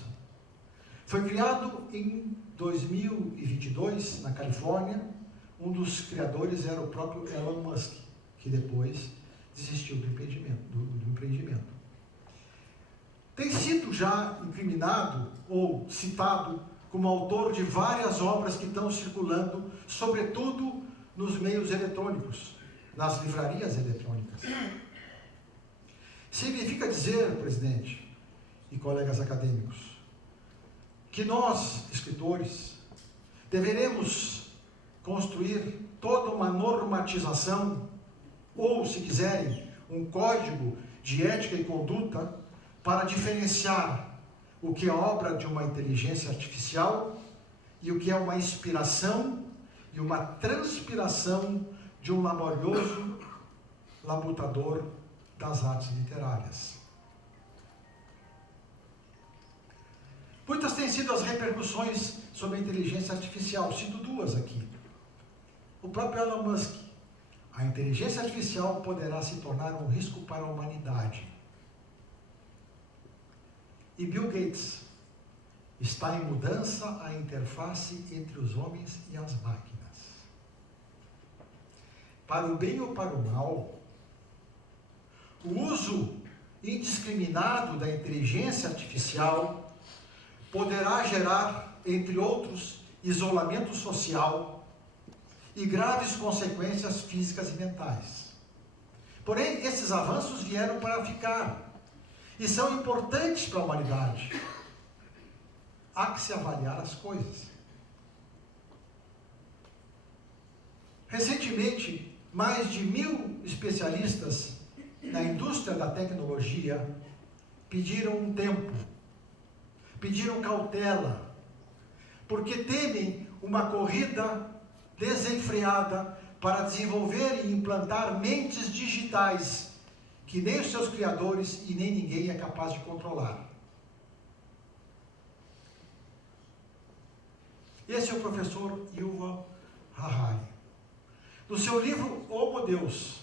foi criado em 2022, na Califórnia. Um dos criadores era o próprio Elon Musk, que depois desistiu do empreendimento. Tem sido já incriminado ou citado como autor de várias obras que estão circulando, sobretudo nos meios eletrônicos, nas livrarias eletrônicas. Significa dizer, presidente e colegas acadêmicos, que nós, escritores, deveremos construir toda uma normatização, ou, se quiserem, um código de ética e conduta para diferenciar o que é obra de uma inteligência artificial e o que é uma inspiração e uma transpiração de um laborioso labutador das artes literárias. Muitas têm sido as repercussões sobre a inteligência artificial, cito duas aqui. O próprio Elon Musk: a inteligência artificial poderá se tornar um risco para a humanidade. E Bill Gates: está em mudança a interface entre os homens e as máquinas. Para o bem ou para o mal, o uso indiscriminado da inteligência artificial poderá gerar, entre outros, isolamento social e graves consequências físicas e mentais. Porém, esses avanços vieram para ficar e são importantes para a humanidade. Há que se avaliar as coisas. Recentemente, mais de 1.000 especialistas na indústria da tecnologia pediram um tempo, pediram cautela, porque temem uma corrida desenfreada para desenvolver e implantar mentes digitais que nem os seus criadores e nem ninguém é capaz de controlar. Esse é o professor Yuval Harari. No seu livro Homo Deus,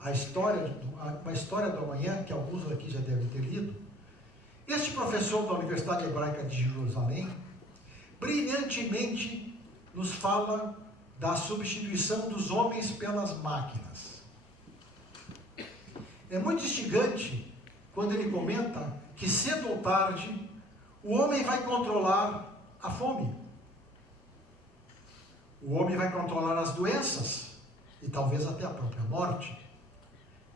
uma história do amanhã, que alguns aqui já devem ter lido, este professor da Universidade Hebraica de Jerusalém brilhantemente nos fala da substituição dos homens pelas máquinas. É muito instigante quando ele comenta que cedo ou tarde o homem vai controlar a fome. O homem vai controlar as doenças e talvez até a própria morte.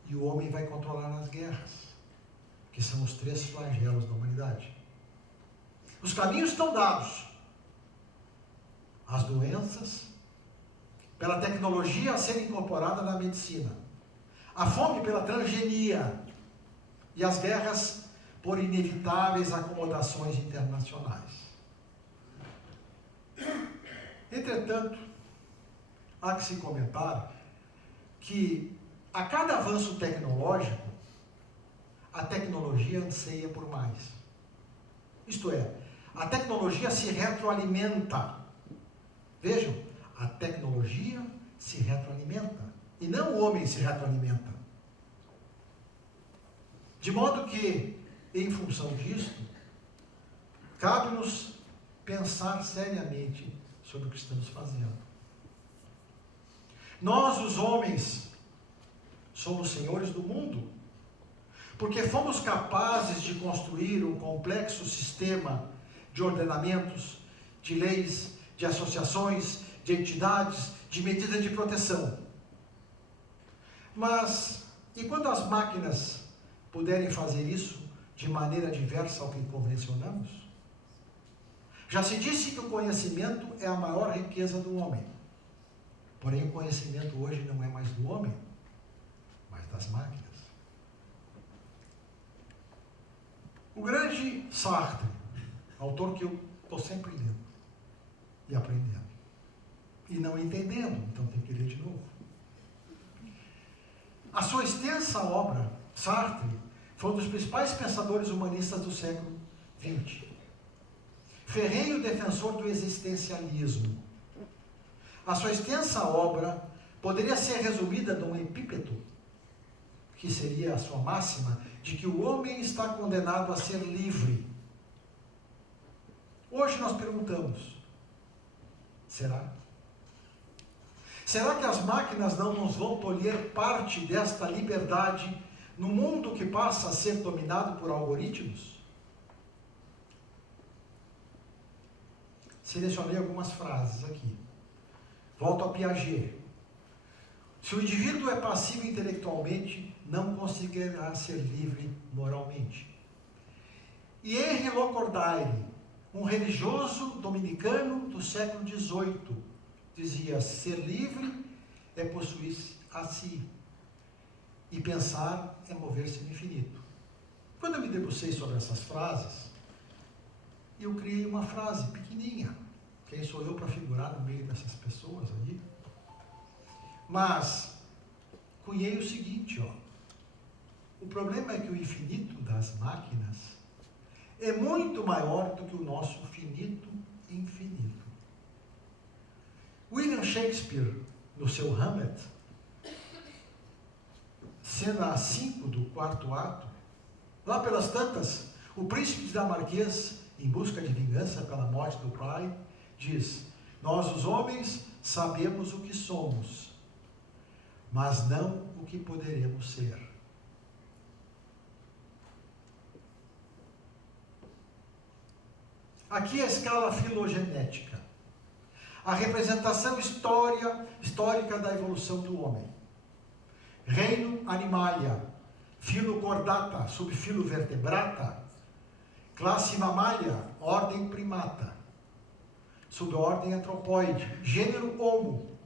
E o homem vai controlar as guerras, que são os 3 flagelos da humanidade. Os caminhos estão dados. As doenças, pela tecnologia a ser incorporada na medicina. A fome pela transgenia. E as guerras por inevitáveis acomodações internacionais. Entretanto, há que se comentar que a cada avanço tecnológico, a tecnologia anseia por mais. Isto é, a tecnologia se retroalimenta. Vejam, a tecnologia se retroalimenta e não o homem se retroalimenta. De modo que, em função disto, cabe-nos pensar seriamente sobre o que estamos fazendo. Nós, os homens, somos senhores do mundo, porque fomos capazes de construir um complexo sistema de ordenamentos, de leis, de associações, de entidades, de medidas de proteção. Mas, e quando as máquinas puderem fazer isso de maneira diversa ao que convencionamos? Já se disse que o conhecimento é a maior riqueza do homem. Porém, o conhecimento hoje não é mais do homem, mas das máquinas. O grande Sartre, autor que eu estou sempre lendo e aprendendo, e não entendendo, então tem que ler de novo. A sua extensa obra, Sartre, foi um dos principais pensadores humanistas do século XX. Ferrenho defensor do existencialismo. A sua extensa obra poderia ser resumida num epíteto, que seria a sua máxima, de que o homem está condenado a ser livre. Hoje nós perguntamos, será? Será que as máquinas não nos vão tolher parte desta liberdade no mundo que passa a ser dominado por algoritmos? Selecionei algumas frases aqui. Volto a Piaget. Se o indivíduo é passivo intelectualmente, não conseguirá ser livre moralmente. E Henri Lacordaire, um religioso dominicano do século XVIII, dizia: ser livre é possuir a si, e pensar é mover-se no infinito. Quando eu me debrucei sobre essas frases, eu criei uma frase pequenininha. Quem sou eu para figurar no meio dessas pessoas aí? Mas cunhei o seguinte, o problema é que o infinito das máquinas é muito maior do que o nosso finito infinito. William Shakespeare, no seu Hamlet, cena 5 do 4º ato, lá pelas tantas, o príncipe dinamarquês, em busca de vingança pela morte do pai, diz: nós os homens sabemos o que somos, mas não o que poderemos ser. Aqui a escala filogenética, a representação histórica da evolução do homem. Reino Animalia, filo Chordata, subfilo Vertebrata, classe Mammalia, ordem Primata, subordem Anthropoide, gênero Homo,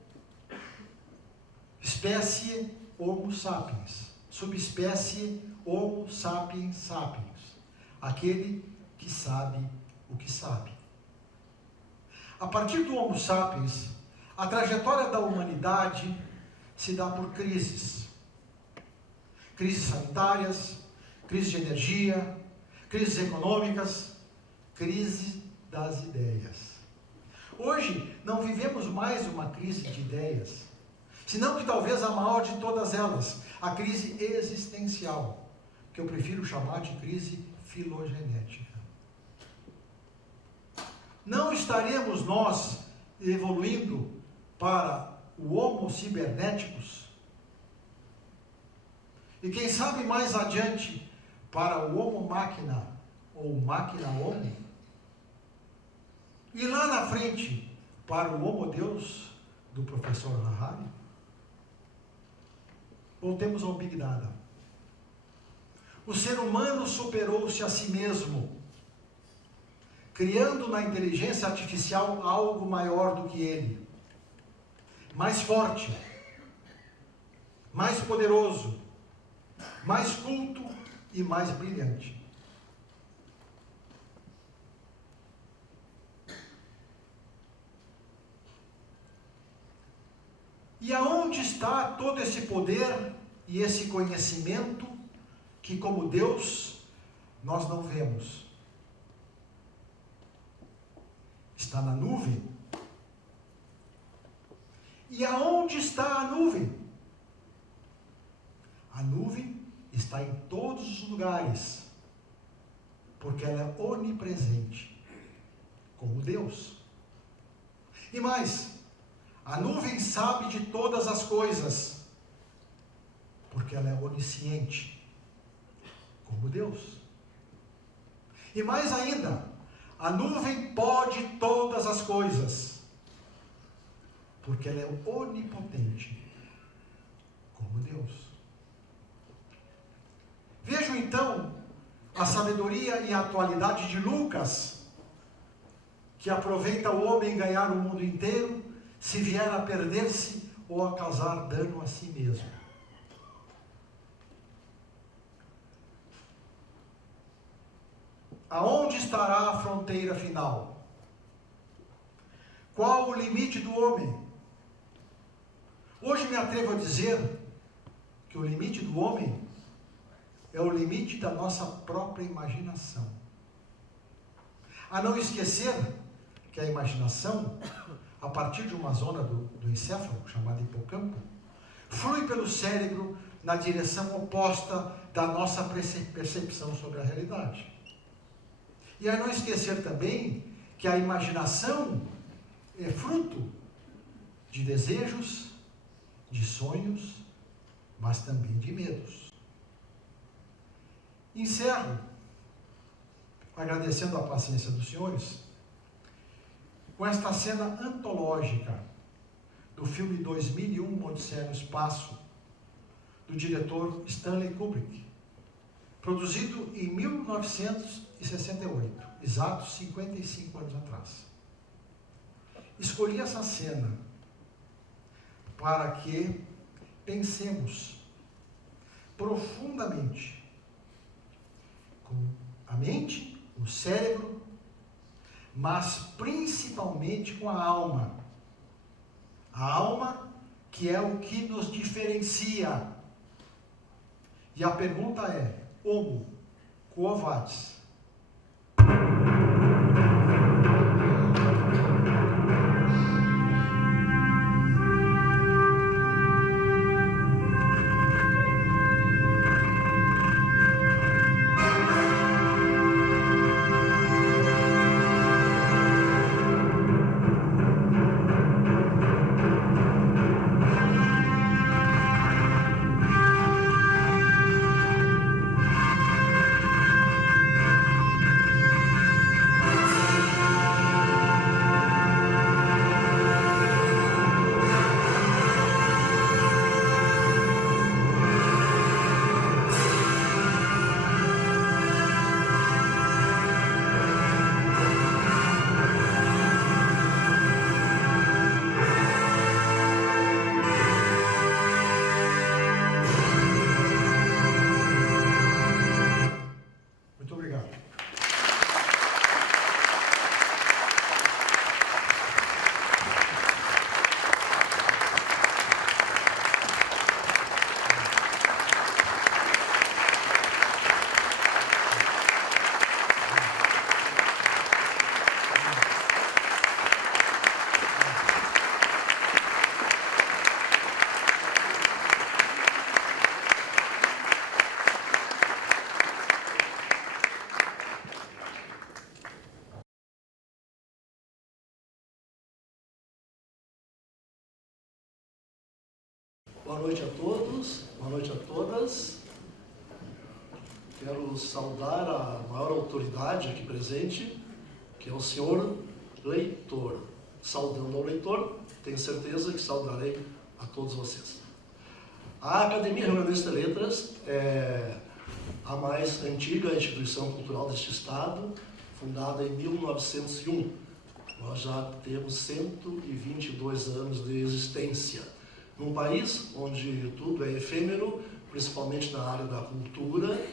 espécie Homo sapiens, subespécie Homo sapiens sapiens, aquele que sabe o que sabe. A partir do Homo sapiens, a trajetória da humanidade se dá por crises. Crises sanitárias, crises de energia, crises econômicas, crise das ideias. Hoje, não vivemos mais uma crise de ideias, senão que talvez a maior de todas elas, a crise existencial, que eu prefiro chamar de crise filogenética. Não estaremos nós evoluindo para o Homo cibernéticos? E quem sabe mais adiante para o Homo máquina ou máquina Homo? E lá na frente para o Homo Deus do professor Harari? Voltemos ao Big Data. O ser humano superou-se a si mesmo, criando na inteligência artificial algo maior do que ele, mais forte, mais poderoso, mais culto e mais brilhante. E aonde está todo esse poder e esse conhecimento que, como Deus, nós não vemos? Está na nuvem. E aonde está a nuvem? A nuvem está em todos os lugares, porque ela é onipresente, como Deus. E mais, a nuvem sabe de todas as coisas, porque ela é onisciente, como Deus. E mais ainda, a nuvem pode todas as coisas, porque ela é onipotente, como Deus. Vejam então a sabedoria e a atualidade de Lucas, que aproveita o homem ganhar o mundo inteiro, se vier a perder-se ou a causar dano a si mesmo. Aonde estará a fronteira final? Qual o limite do homem? Hoje me atrevo a dizer que o limite do homem é o limite da nossa própria imaginação. A não esquecer que a imaginação, a partir de uma zona do encéfalo, chamada hipocampo, flui pelo cérebro na direção oposta da nossa percepção sobre a realidade. E a não esquecer também que a imaginação é fruto de desejos, de sonhos, mas também de medos. Encerro agradecendo a paciência dos senhores com esta cena antológica do filme 2001, Odisseia no Espaço, do diretor Stanley Kubrick, produzido em 1968, exatos 55 anos atrás. Escolhi essa cena para que pensemos profundamente com a mente, o cérebro, mas principalmente com a alma. A alma que é o que nos diferencia. E a pergunta é: Homo, quo vadis? noite a todos, boa noite a todas. Quero saudar a maior autoridade aqui presente, que é o senhor leitor. Saudando ao leitor, tenho certeza que saudarei a todos vocês. A Academia Rio Grandense de Letras é a mais antiga instituição cultural deste estado, fundada em 1901. Nós já temos 122 anos de existência. Num país onde tudo é efêmero, principalmente na área da cultura,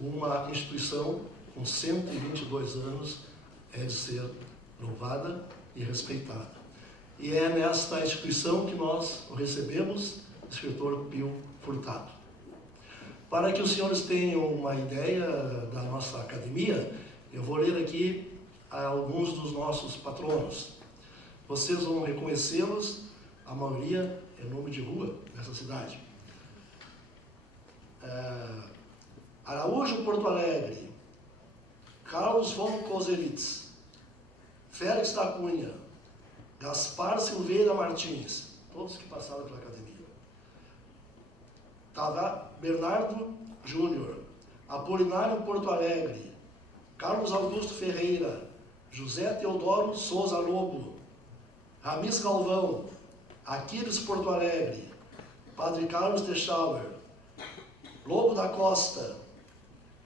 uma instituição com 122 anos é de ser louvada e respeitada. E é nesta instituição que nós recebemos o escritor Pio Furtado. Para que os senhores tenham uma ideia da nossa academia, eu vou ler aqui alguns dos nossos patronos. Vocês vão reconhecê-los, a maioria é nome de rua nessa cidade. Araújo Porto Alegre, Carlos von Koselitz, Félix da Cunha, Gaspar Silveira Martins, todos que passaram pela academia. Bernardo Júnior, Apolinário Porto Alegre, Carlos Augusto Ferreira, José Teodoro Souza Lobo, Ramis Galvão, Aquiles Porto Alegre, Padre Carlos de Schauer, Lobo da Costa,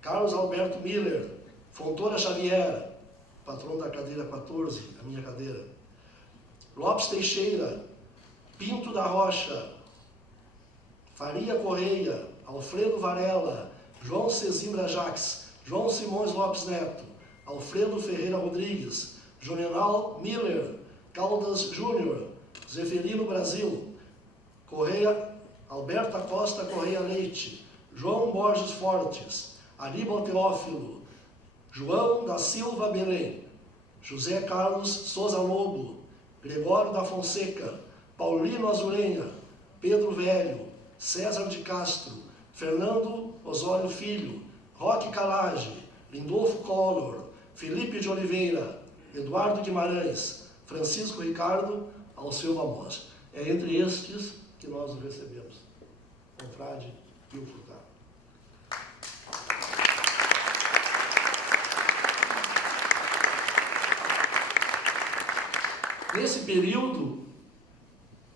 Carlos Alberto Miller, Fontoura Xavier, patrão da cadeira 14, a minha cadeira, Lopes Teixeira, Pinto da Rocha, Faria Correia, Alfredo Varela, João Cezimbra Jacques, João Simões Lopes Neto, Alfredo Ferreira Rodrigues, Juvenal Miller, Caldas Júnior, Zeferino Brasil, Correia, Alberta Costa Correia Leite, João Borges Fortes, Aníbal Teófilo, João da Silva Belém, José Carlos Souza Lobo, Gregório da Fonseca, Paulino Azurenha, Pedro Velho, César de Castro, Fernando Osório Filho, Roque Calage, Lindolfo Collor, Felipe de Oliveira, Eduardo Guimarães, Francisco Ricardo, Alceu Amos. É entre estes que nós o recebemos. Confrade Pio Furtado. Nesse período,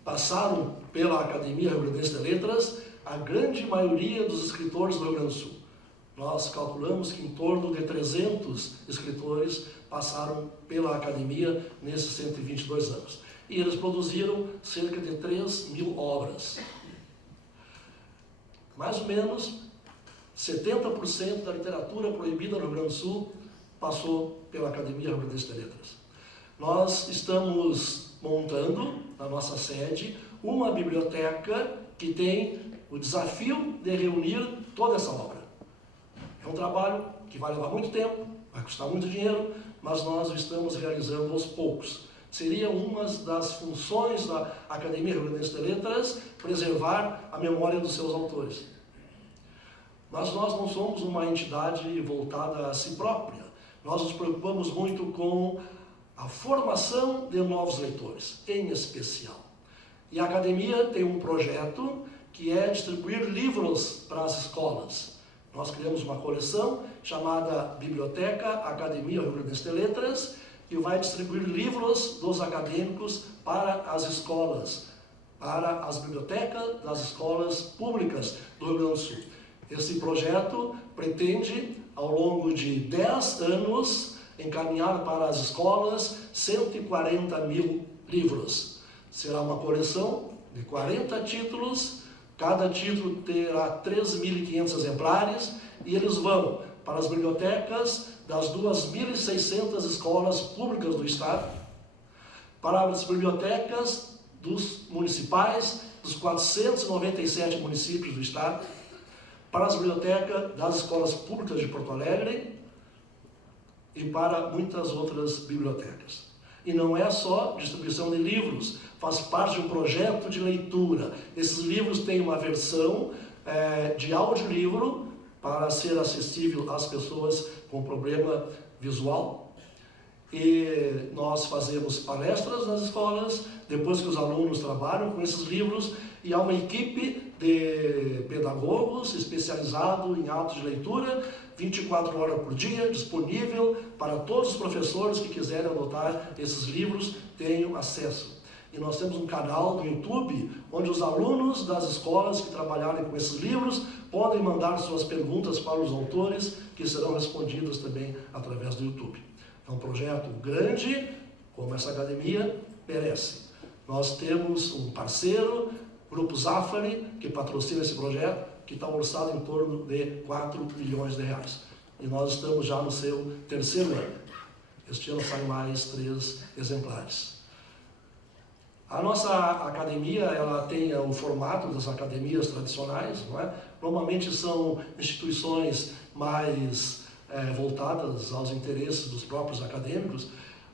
passaram pela Academia Rio Grandense de Letras a grande maioria dos escritores do Rio Grande do Sul. Nós calculamos que em torno de 300 escritores passaram pela Academia nesses 122 anos. E eles produziram cerca de 3.000 obras. Mais ou menos 70% da literatura proibida no Rio Grande do Sul passou pela Academia Rio Grandense de Letras. Nós estamos montando, na nossa sede, uma biblioteca que tem o desafio de reunir toda essa obra. É um trabalho que vai levar muito tempo, vai custar muito dinheiro, mas nós o estamos realizando aos poucos. Seria uma das funções da Academia Rio Grandense de Letras preservar a memória dos seus autores. Mas nós não somos uma entidade voltada a si própria. Nós nos preocupamos muito com a formação de novos leitores, em especial. E a Academia tem um projeto que é distribuir livros para as escolas. Nós criamos uma coleção chamada Biblioteca Academia Rio Grandense de Letras, que vai distribuir livros dos acadêmicos para as escolas, para as bibliotecas das escolas públicas do Rio Grande do Sul. Esse projeto pretende, ao longo de 10 anos, encaminhar para as escolas 140.000 livros. Será uma coleção de 40 títulos, cada título terá 3.500 exemplares e eles vão para as bibliotecas das 2.600 escolas públicas do estado, para as bibliotecas dos municipais dos 497 municípios do estado, para as bibliotecas das escolas públicas de Porto Alegre e para muitas outras bibliotecas. E não é só distribuição de livros, faz parte de um projeto de leitura. Esses livros têm uma versão de audiolivro para ser acessível às pessoas com problema visual. E nós fazemos palestras nas escolas, depois que os alunos trabalham com esses livros, e há uma equipe de pedagogos especializados em hábitos de leitura, 24 horas por dia, disponível para todos os professores que quiserem adotar esses livros, tenham acesso. E nós temos um canal no YouTube, onde os alunos das escolas que trabalharem com esses livros podem mandar suas perguntas para os autores, que serão respondidas também através do YouTube. É um projeto grande, como essa academia merece. Nós temos um parceiro, Grupo Zafari, que patrocina esse projeto, que está orçado em torno de 4 milhões de reais. E nós estamos já no seu 3º ano. Este ano saem mais 3 exemplares. A nossa academia, ela tem o formato das academias tradicionais, não é? Normalmente são instituições mais voltadas aos interesses dos próprios acadêmicos,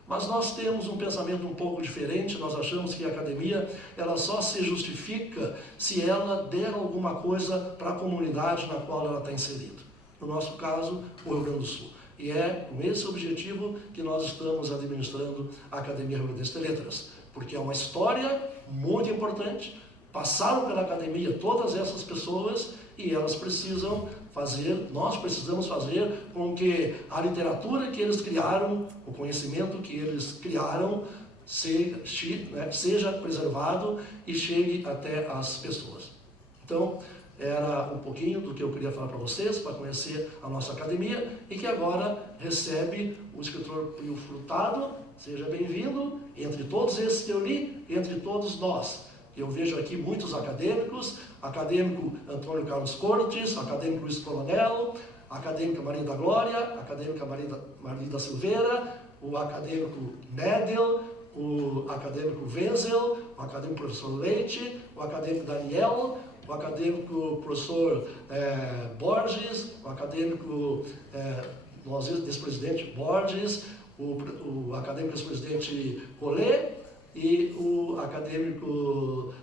mas nós temos um pensamento um pouco diferente. Nós achamos que a academia, ela só se justifica se ela der alguma coisa para a comunidade na qual ela está inserida. No nosso caso, o Rio Grande do Sul. E é com esse objetivo que nós estamos administrando a Academia Rio Grandense de Letras, porque é uma história muito importante. Passaram pela academia todas essas pessoas e elas precisam fazer, nós precisamos fazer com que a literatura que eles criaram, o conhecimento que eles criaram, seja preservado e chegue até as pessoas. Então, era um pouquinho do que eu queria falar para vocês, para conhecer a nossa academia, e que agora recebe o escritor Pio Furtado. Seja bem-vindo, entre todos esses que eu li, entre todos nós. Eu vejo aqui muitos acadêmicos, acadêmico Antônio Carlos Cortes, acadêmico Luiz Coronel, acadêmica Maria da Glória, acadêmica Maria da Silveira, o acadêmico Nedel, o acadêmico Wenzel, o acadêmico professor Leite, o acadêmico Daniel, o acadêmico professor Borges, o acadêmico nosso ex-presidente Borges, o acadêmico ex-presidente Collet e o acadêmico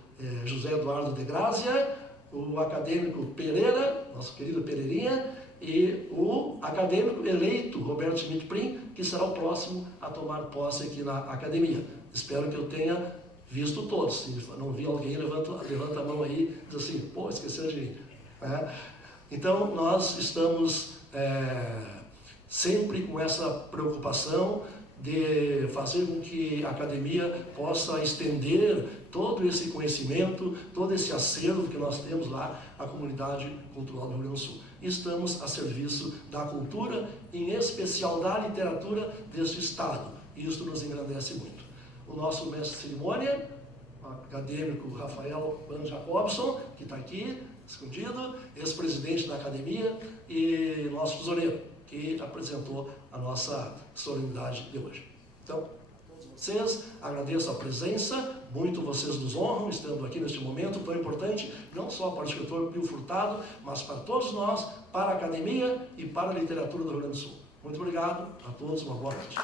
José Eduardo de Grazia, o acadêmico Pereira, nosso querido Pereirinha, e o acadêmico eleito Roberto Schmidt Prim, que será o próximo a tomar posse aqui na academia. Espero que eu tenha visto todos. Se não vi alguém, levanta a mão aí e diz assim, pô, esqueceu de mim. Então, nós estamos sempre com essa preocupação de fazer com que a academia possa estender todo esse conhecimento, todo esse acervo que nós temos lá, à comunidade cultural do Rio Grande do Sul. E estamos a serviço da cultura, em especial da literatura deste estado. E isso nos engrandece muito. O nosso mestre de cerimônia, o acadêmico Rafael Van Jacobson, que está aqui, escondido, ex-presidente da academia, e nosso tesoureiro, que apresentou a nossa solenidade de hoje. Então, todos vocês, agradeço a presença, muito vocês nos honram, estando aqui neste momento tão importante, não só para o escritor Pio Furtado, mas para todos nós, para a academia e para a literatura do Rio Grande do Sul. Muito obrigado a todos, uma boa noite.